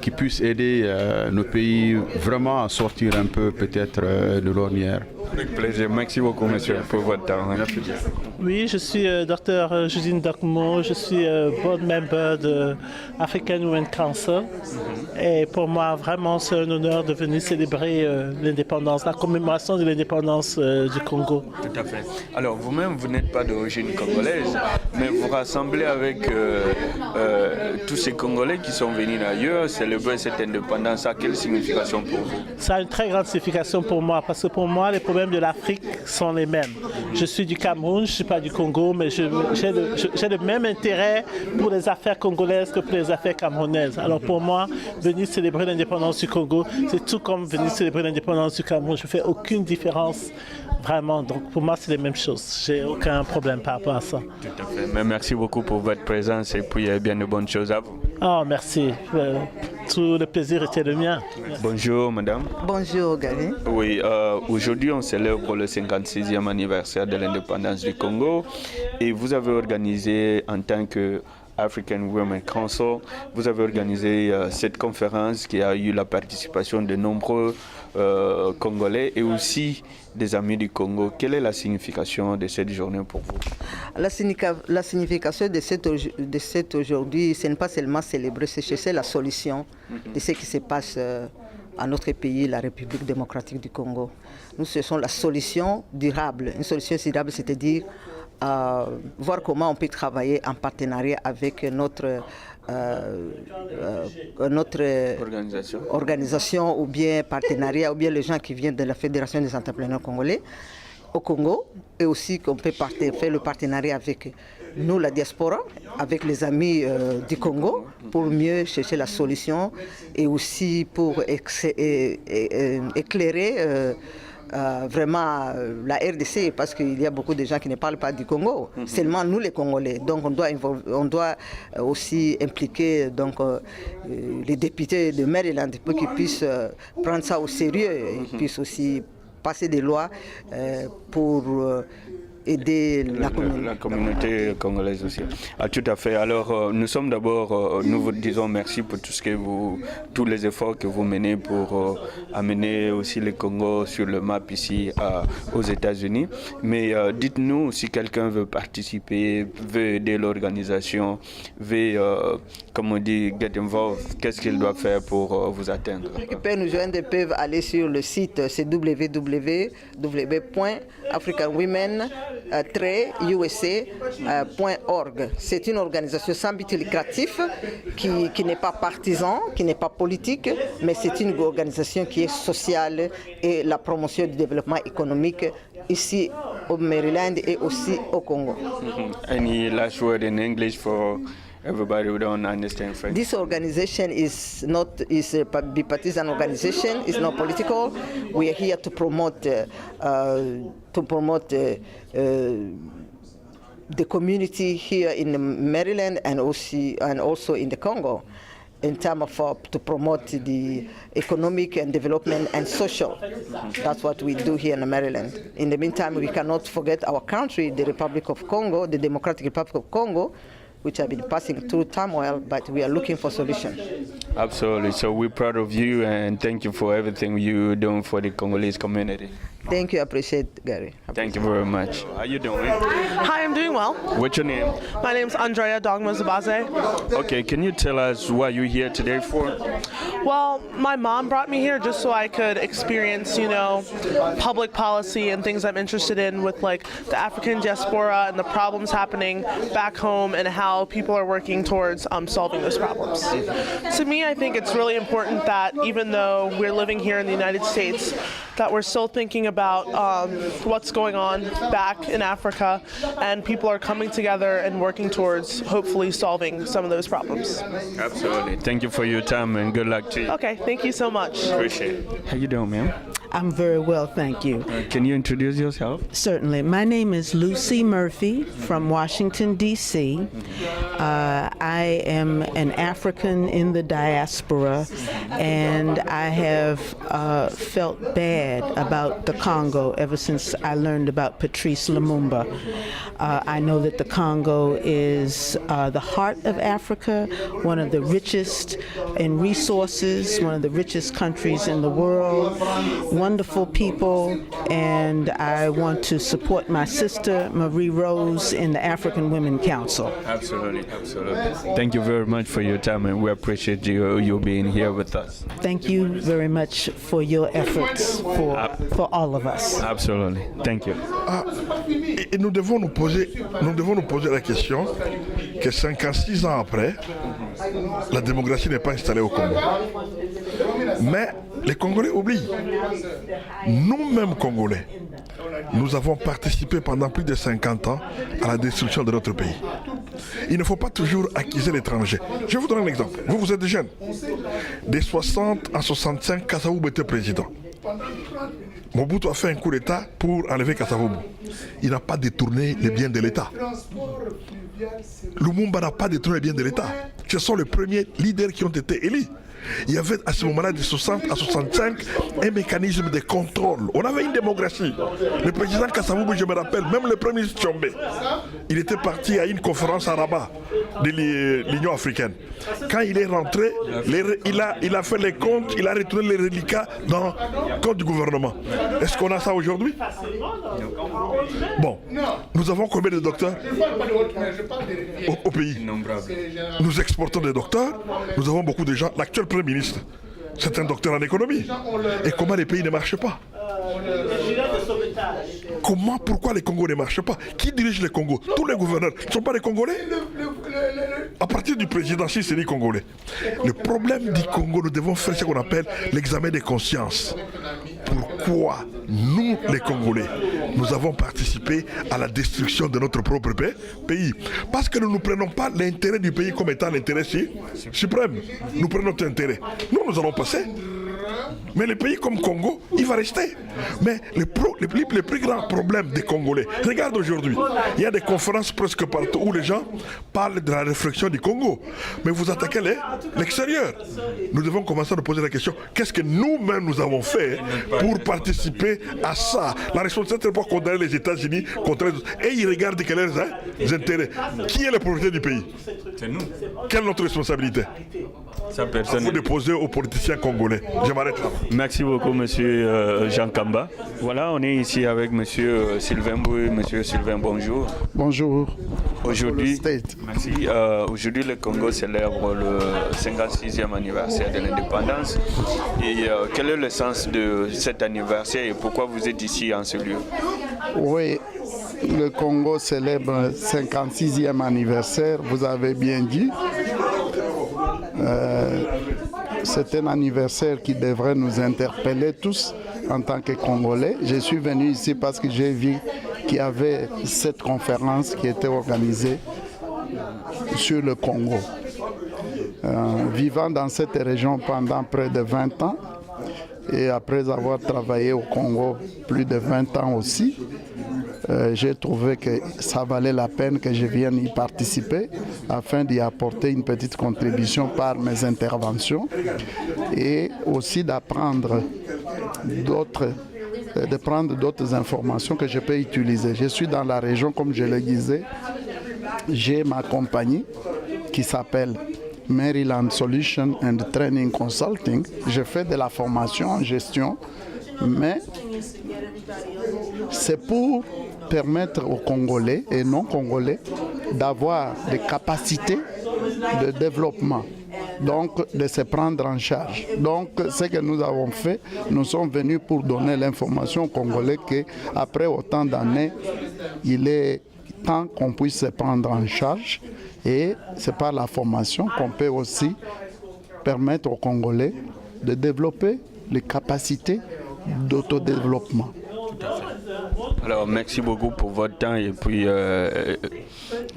qui puisse aider nos pays vraiment à sortir un peu peut-être de l'ornière. Avec plaisir. Merci beaucoup, monsieur, pour votre temps. Merci. Oui, je suis Dr Judine Docmo, je suis board member de African Women Council. Et pour moi, vraiment, c'est un honneur de venir célébrer l'indépendance, la commémoration de l'indépendance du Congo. Tout à fait. Alors, vous-même, vous n'êtes pas d'origine congolaise, mais vous rassemblez avec tous ces Congolais qui sont venus d'ailleurs célébrer cette indépendance. Ça a quelle signification pour vous? Ça a une très grande signification pour moi, parce que pour moi, les problèmes de l'Afrique sont les mêmes. Je suis du Cameroun, je ne suis pas du Congo, mais j'ai le même intérêt pour les affaires congolaises que pour les affaires camerounaises. Alors pour moi, venir célébrer l'indépendance du Congo, c'est tout comme venir célébrer l'indépendance du Cameroun. Je ne fais aucune différence, vraiment. Donc pour moi, c'est les mêmes choses. Je n'ai aucun problème par rapport à ça. Tout à fait. Mais merci beaucoup pour votre présence et puis bien de bonnes choses à vous. Oh, merci. Tout le plaisir était le mien. Bonjour, madame. Bonjour, Gary. Oui, aujourd'hui, on célèbre le 56e anniversaire de l'indépendance du Congo et vous avez organisé en tant que African Women Council, vous avez organisé cette conférence qui a eu la participation de nombreux Congolais et aussi des amis du Congo. Quelle est la signification de cette journée pour vous? La signification de cette aujourd'hui, ce n'est pas seulement célébrer, c'est chercher la solution de ce qui se passe à notre pays, la République démocratique du Congo. Nous cherchons la solution durable. Une solution durable, c'est-à-dire voir comment on peut travailler en partenariat avec notre organisation ou bien partenariat ou bien les gens qui viennent de la Fédération des entrepreneurs congolais au Congo, et aussi qu'on peut faire le partenariat avec nous, la diaspora, avec les amis du Congo, pour mieux chercher la solution et aussi pour éclairer vraiment la RDC, parce qu'il y a beaucoup de gens qui ne parlent pas du Congo, seulement nous les Congolais. Donc on doit aussi impliquer les députés de Maryland pour qu'ils puissent prendre ça au sérieux et puissent aussi passer des lois pour aider la communauté. La communauté congolaise aussi. Ah, tout à fait. Alors, nous sommes d'abord, nous vous disons merci pour tous les efforts que vous menez pour amener aussi le Congo sur le map ici aux États-Unis. Mais dites-nous, si quelqu'un veut participer, veut aider l'organisation, veut, comme on dit, get involved, qu'est-ce qu'il doit faire pour vous atteindre? Ceux qui peuvent nous joindre peuvent aller sur le site, c'est www.africanwomen-usa.org. C'est une organisation sans but lucratif qui n'est pas partisan, qui n'est pas politique, mais c'est une organisation qui est sociale et la promotion du développement économique ici au Maryland et aussi au Congo. Any last word in English for everybody who don't understand French? This organization is a bipartisan organization. It's not political. We are here to promote the community here in Maryland and also in the Congo, in terms of to promote the economic and development and social. That's what we do here in Maryland. In the meantime, we cannot forget our country, the Republic of Congo, the Democratic Republic of Congo, which have been passing through turmoil, but we are looking for solutions. Absolutely. So we're proud of you and thank you for everything you're doing for the Congolese community. Thank you. I appreciate it, Gary. Thank you very much. How you doing? Hi, I'm doing well. What's your name? My name's Andrea Dogma-Zabaze. Okay, can you tell us what you're here today for? Well, my mom brought me here just so I could experience, public policy and things I'm interested in with like the African diaspora and the problems happening back home and how people are working towards solving those problems. To me, I think it's really important that even though we're living here in the United States, that we're still thinking about what's going on back in Africa, and people are coming together and working towards hopefully solving some of those problems. Absolutely. Thank you for your time and good luck to you. Okay, thank you so much. Appreciate it. How you doing, ma'am? I'm very well, thank you. Can you introduce yourself? Certainly. My name is Lucy Murphy from Washington, D.C. I am an African in the diaspora, and I have felt bad about the Congo ever since I learned about Patrice Lumumba. I know that the Congo is the heart of Africa, one of the richest in resources, one of the richest countries in the world, wonderful people, and I want to support my sister, Marie Rose, in the African Women Council. Absolutely, absolutely. Thank you very much for your time, and we appreciate you being here with us. Thank you very much for your efforts for all of us. Absolutely. Thank you. Et nous devons nous poser la question que 56 ans après, la démocratie n'est pas installée au Congo. Mais les Congolais oublient. Nous-mêmes Congolais, nous avons participé pendant plus de 50 ans à la destruction de notre pays. Il ne faut pas toujours accuser l'étranger. Je vais vous donner un exemple. Vous êtes des jeunes. Des 60 à 65, Kasavubu était président. Mobutu a fait un coup d'État pour enlever Kasavubu. Il n'a pas détourné les biens de l'État. Lumumba n'a pas détourné les biens de l'État. Ce sont les premiers leaders qui ont été élus. Il y avait à ce moment-là de 60 à 65 un mécanisme de contrôle. On avait une démocratie. Le président Kasavubu, je me rappelle, même le premier ministre Tchombe, il était parti à une conférence à Rabat de l'Union africaine. Quand il est rentré, il a fait les comptes, il a retourné les reliquats dans le compte du gouvernement. Est-ce qu'on a ça aujourd'hui? Bon, nous avons combien de docteurs au pays? Nous exportons des docteurs, nous avons beaucoup de gens. L'actuel Premier ministre, c'est un docteur en économie. Et comment les pays ne marchent pas? Pourquoi les Congos ne marchent pas? Qui dirige le Congo? Tous les gouverneurs ne sont pas des Congolais? À partir du président, si c'est des Congolais. Le problème du Congo, nous devons faire ce qu'on appelle l'examen des consciences. Pourquoi nous, les Congolais, nous avons participé à la destruction de notre propre pays? Parce que nous ne prenons pas l'intérêt du pays comme étant l'intérêt suprême. Nous prenons notre intérêt. Nous allons passer. Mais le pays comme Congo, il va rester. Mais le plus grand problème des Congolais, regarde aujourd'hui, il y a des conférences presque partout où les gens parlent de la réflexion du Congo. Mais vous attaquez l'extérieur. Nous devons commencer à nous poser la question, qu'est-ce que nous-mêmes nous avons fait pour participer à ça? La responsabilité, c'est pas condamner les États-Unis contre les autres. Et ils regardent quels sont les intérêts. Qui est le propriétaire du pays? C'est nous. Quelle est notre responsabilité? Ça personne. Il faut déposer aux politiciens congolais. Je m'arrête là. Merci beaucoup, monsieur Jean Kamba. Voilà, on est ici avec monsieur Sylvain Bouy. Monsieur Sylvain, bonjour. Bonjour. Aujourd'hui, merci. Aujourd'hui, le Congo célèbre le 56e anniversaire de l'indépendance. Et quel est le sens de cet anniversaire et pourquoi vous êtes ici en ce lieu? Oui, le Congo célèbre le 56e anniversaire, vous avez bien dit. C'est un anniversaire qui devrait nous interpeller tous en tant que Congolais. Je suis venu ici parce que j'ai vu qu'il y avait cette conférence qui était organisée sur le Congo. Vivant dans cette région pendant près de 20 ans et après avoir travaillé au Congo plus de 20 ans aussi, j'ai trouvé que ça valait la peine que je vienne y participer afin d'y apporter une petite contribution par mes interventions et aussi d'apprendre d'autres informations que je peux utiliser. Je suis dans la région, comme je le disais, j'ai ma compagnie qui s'appelle Maryland Solution and Training Consulting. Je fais de la formation en gestion, mais c'est pour permettre aux Congolais et non-Congolais d'avoir des capacités de développement, donc de se prendre en charge. Donc ce que nous avons fait, nous sommes venus pour donner l'information aux Congolais qu'après autant d'années, il est temps qu'on puisse se prendre en charge et c'est par la formation qu'on peut aussi permettre aux Congolais de développer les capacités d'autodéveloppement. Alors, merci beaucoup pour votre temps et puis,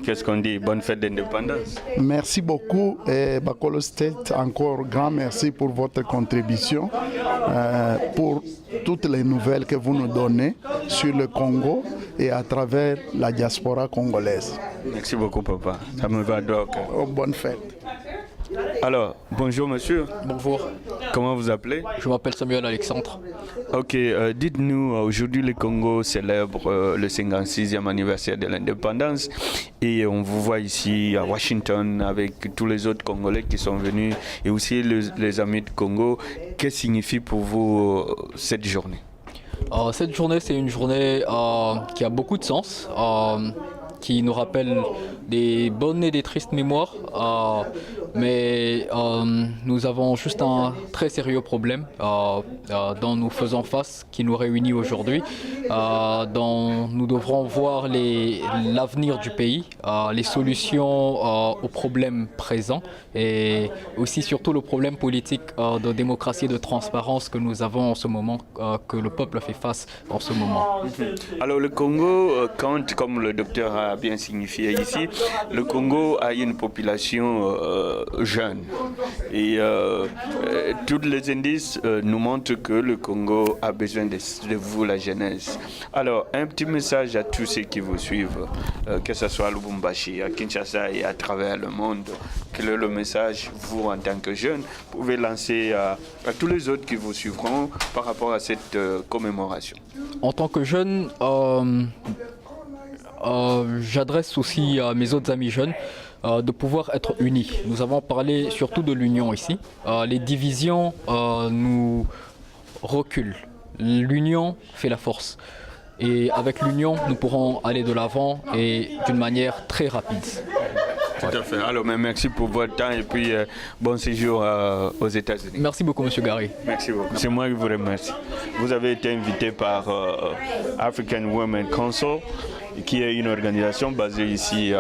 qu'est-ce qu'on dit? Bonne fête d'indépendance. Merci beaucoup et BAKOLOSTATES, encore grand merci pour votre contribution, pour toutes les nouvelles que vous nous donnez sur le Congo et à travers la diaspora congolaise. Merci beaucoup, papa. Ça me va donc. Oh, bonne fête. Alors, bonjour monsieur. Bonjour. Comment vous appelez? Je m'appelle Samuel Alexandre. Ok, dites-nous, aujourd'hui le Congo célèbre le 56e anniversaire de l'indépendance et on vous voit ici à Washington avec tous les autres Congolais qui sont venus et aussi les amis de Congo. Qu'est-ce que signifie pour vous cette journée? Cette journée, c'est une journée qui a beaucoup de sens, qui nous rappelle des bonnes et des tristes mémoires, mais nous avons juste un très sérieux problème dont nous faisons face, qui nous réunit aujourd'hui, dont nous devrons voir l'avenir du pays, les solutions aux problèmes présents et aussi surtout le problème politique de démocratie et de transparence que nous avons en ce moment, que le peuple fait face en ce moment. Alors le Congo compte, comme le docteur a bien signifié ici, le Congo a une population jeune et tous les indices nous montrent que le Congo a besoin de vous, la jeunesse. Alors un petit message à tous ceux qui vous suivent, que ce soit à Lubumbashi, à Kinshasa et à travers le monde. Quel est le message, vous en tant que jeune, pouvez lancer à tous les autres qui vous suivront par rapport à cette commémoration? En tant que jeune, j'adresse aussi à mes autres amis jeunes de pouvoir être unis. Nous avons parlé surtout de l'union ici. Les divisions nous reculent. L'union fait la force. Et avec l'union, nous pourrons aller de l'avant et d'une manière très rapide. Tout à fait. Alors, merci pour votre temps et puis bon séjour aux États-Unis. Merci beaucoup, Monsieur Gary. Merci beaucoup. C'est moi qui vous remercie. Vous avez été invité par African Women Council, qui est une organisation basée ici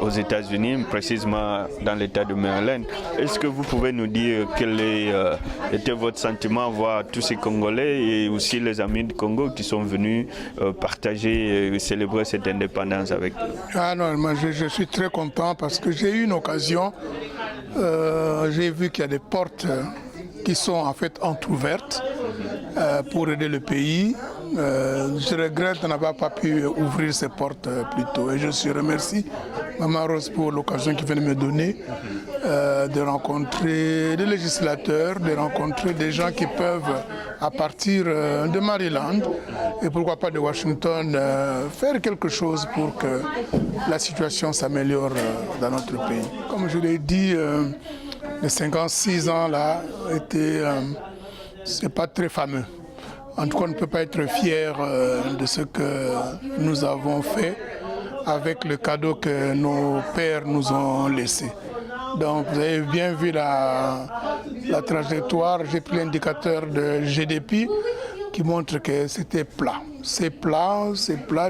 aux États-Unis, précisément dans l'État de Maryland. Est-ce que vous pouvez nous dire quel était votre sentiment à voir tous ces Congolais et aussi les amis du Congo qui sont venus partager et célébrer cette indépendance avec nous? Ah non, moi je suis très content parce que j'ai eu une occasion, j'ai vu qu'il y a des portes qui sont en fait entrouvertes pour aider le pays. Je regrette de n'avoir pas pu ouvrir ces portes plus tôt. Et je remercie Maman Rose pour l'occasion qu'il vient de me donner de rencontrer des législateurs, de rencontrer des gens qui peuvent, à partir de Maryland et pourquoi pas de Washington, faire quelque chose pour que la situation s'améliore dans notre pays. Comme je l'ai dit, les 56 ans là c'est pas très fameux. En tout cas, on ne peut pas être fier de ce que nous avons fait avec le cadeau que nos pères nous ont laissé. Donc vous avez bien vu la trajectoire. J'ai pris l'indicateur de GDP qui montre que c'était plat. C'est plat.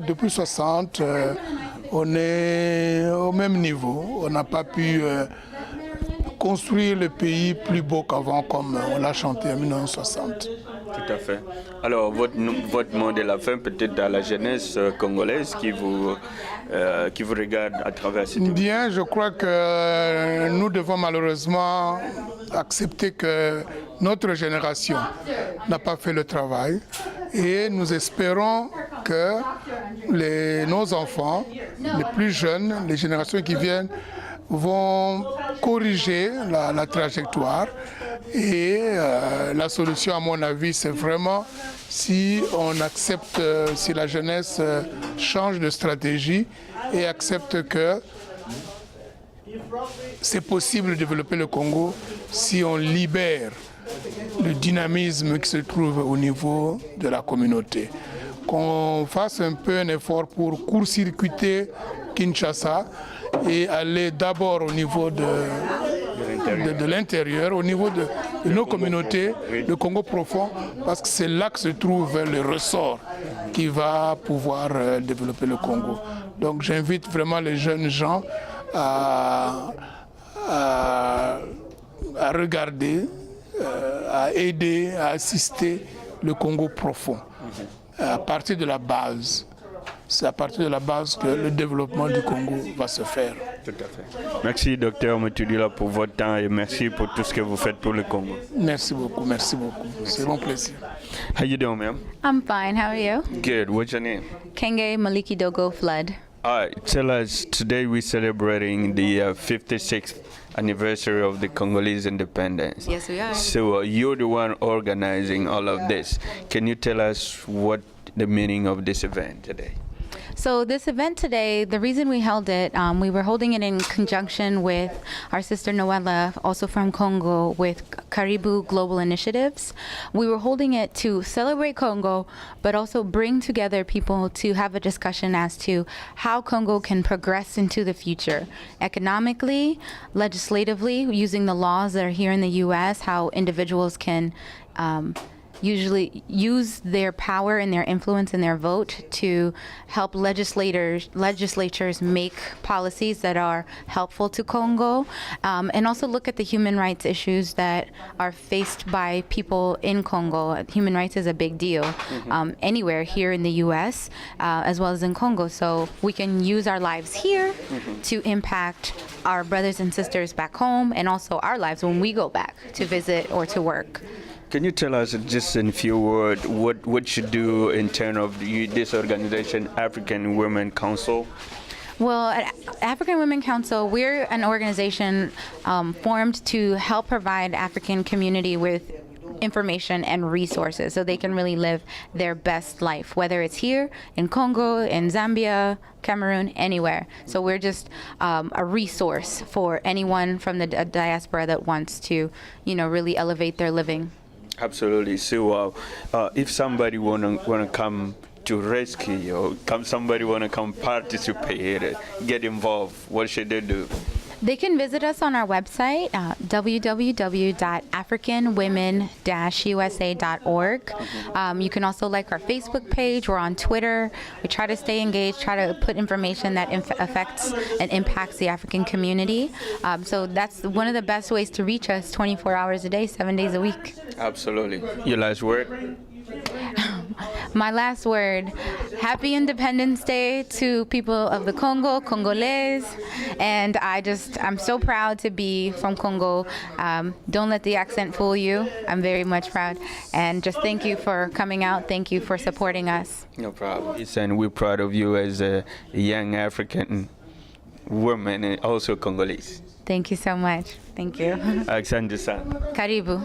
Depuis 60, on est au même niveau. On n'a pas pu construire le pays plus beau qu'avant, comme on l'a chanté en 1960. Tout à fait. Alors, votre mot de la fin, peut-être à la jeunesse congolaise qui vous regarde à travers cette émission. Bien, je crois que nous devons malheureusement accepter que notre génération n'a pas fait le travail et nous espérons que nos enfants, les plus jeunes, les générations qui viennent, vont corriger la trajectoire. Et la solution, à mon avis, c'est vraiment si on accepte, si la jeunesse change de stratégie et accepte que c'est possible de développer le Congo si on libère le dynamisme qui se trouve au niveau de la communauté. Qu'on fasse un peu un effort pour court-circuiter Kinshasa et aller d'abord au niveau de l'intérieur, au niveau de nos communautés, le Congo profond, parce que c'est là que se trouve le ressort qui va pouvoir développer le Congo. Donc j'invite vraiment les jeunes gens à regarder, à aider, à assister le Congo profond, à partir de la base. C'est à partir de la base que le développement du Congo va se faire. Tout à fait. Merci, Dr Mutudila, pour votre temps et merci pour tout ce que vous faites pour le Congo. Merci beaucoup, merci beaucoup. C'est mon plaisir. How you doing, ma'am? I'm fine. How are you? Good. What's your name? Kenge Maliki Dogo Flood. All right. Tell us, today we're celebrating the 56th anniversary of the Congolese Independence. Yes, we are. So you're the one organizing all of this. Can you tell us what the meaning of this event today? So this event today, the reason we held it, we were holding it in conjunction with our sister Noella, also from Congo, with Caribou Global Initiatives. We were holding it to celebrate Congo, but also bring together people to have a discussion as to how Congo can progress into the future, economically, legislatively, using the laws that are here in the U.S., how individuals can usually use their power and their influence and their vote to help legislatures make policies that are helpful to Congo, and also look at the human rights issues that are faced by people in Congo. Human rights is a big deal anywhere here in the U.S. As well as in Congo. So we can use our lives here to impact our brothers and sisters back home, and also our lives when we go back to visit or to work. Can you tell us just in a few words what you do in terms of this organization, African Women Council? Well, at African Women Council, we're an organization formed to help provide African community with information and resources so they can really live their best life, whether it's here in Congo, in Zambia, Cameroon, anywhere. So we're just a resource for anyone from the diaspora that wants to, really elevate their living. Absolutely. So if somebody wanna come to rescue or somebody wanna come participate, get involved, what should they do? They can visit us on our website, www.africanwomen-usa.org. You can also like our Facebook page. We're on Twitter. We try to stay engaged, try to put information that affects and impacts the African community. So that's one of the best ways to reach us 24 hours a day, 7 days a week. Absolutely. Your last word? My last word, happy Independence Day to people of the Congo, Congolaises, and I'm so proud to be from Congo. Don't let the accent fool you. I'm very much proud, and just thank you for coming out. Thank you for supporting us. No problem. And we're proud of you as a young African woman and also Congolese. Thank you so much. Thank you. Asante sana. Karibu.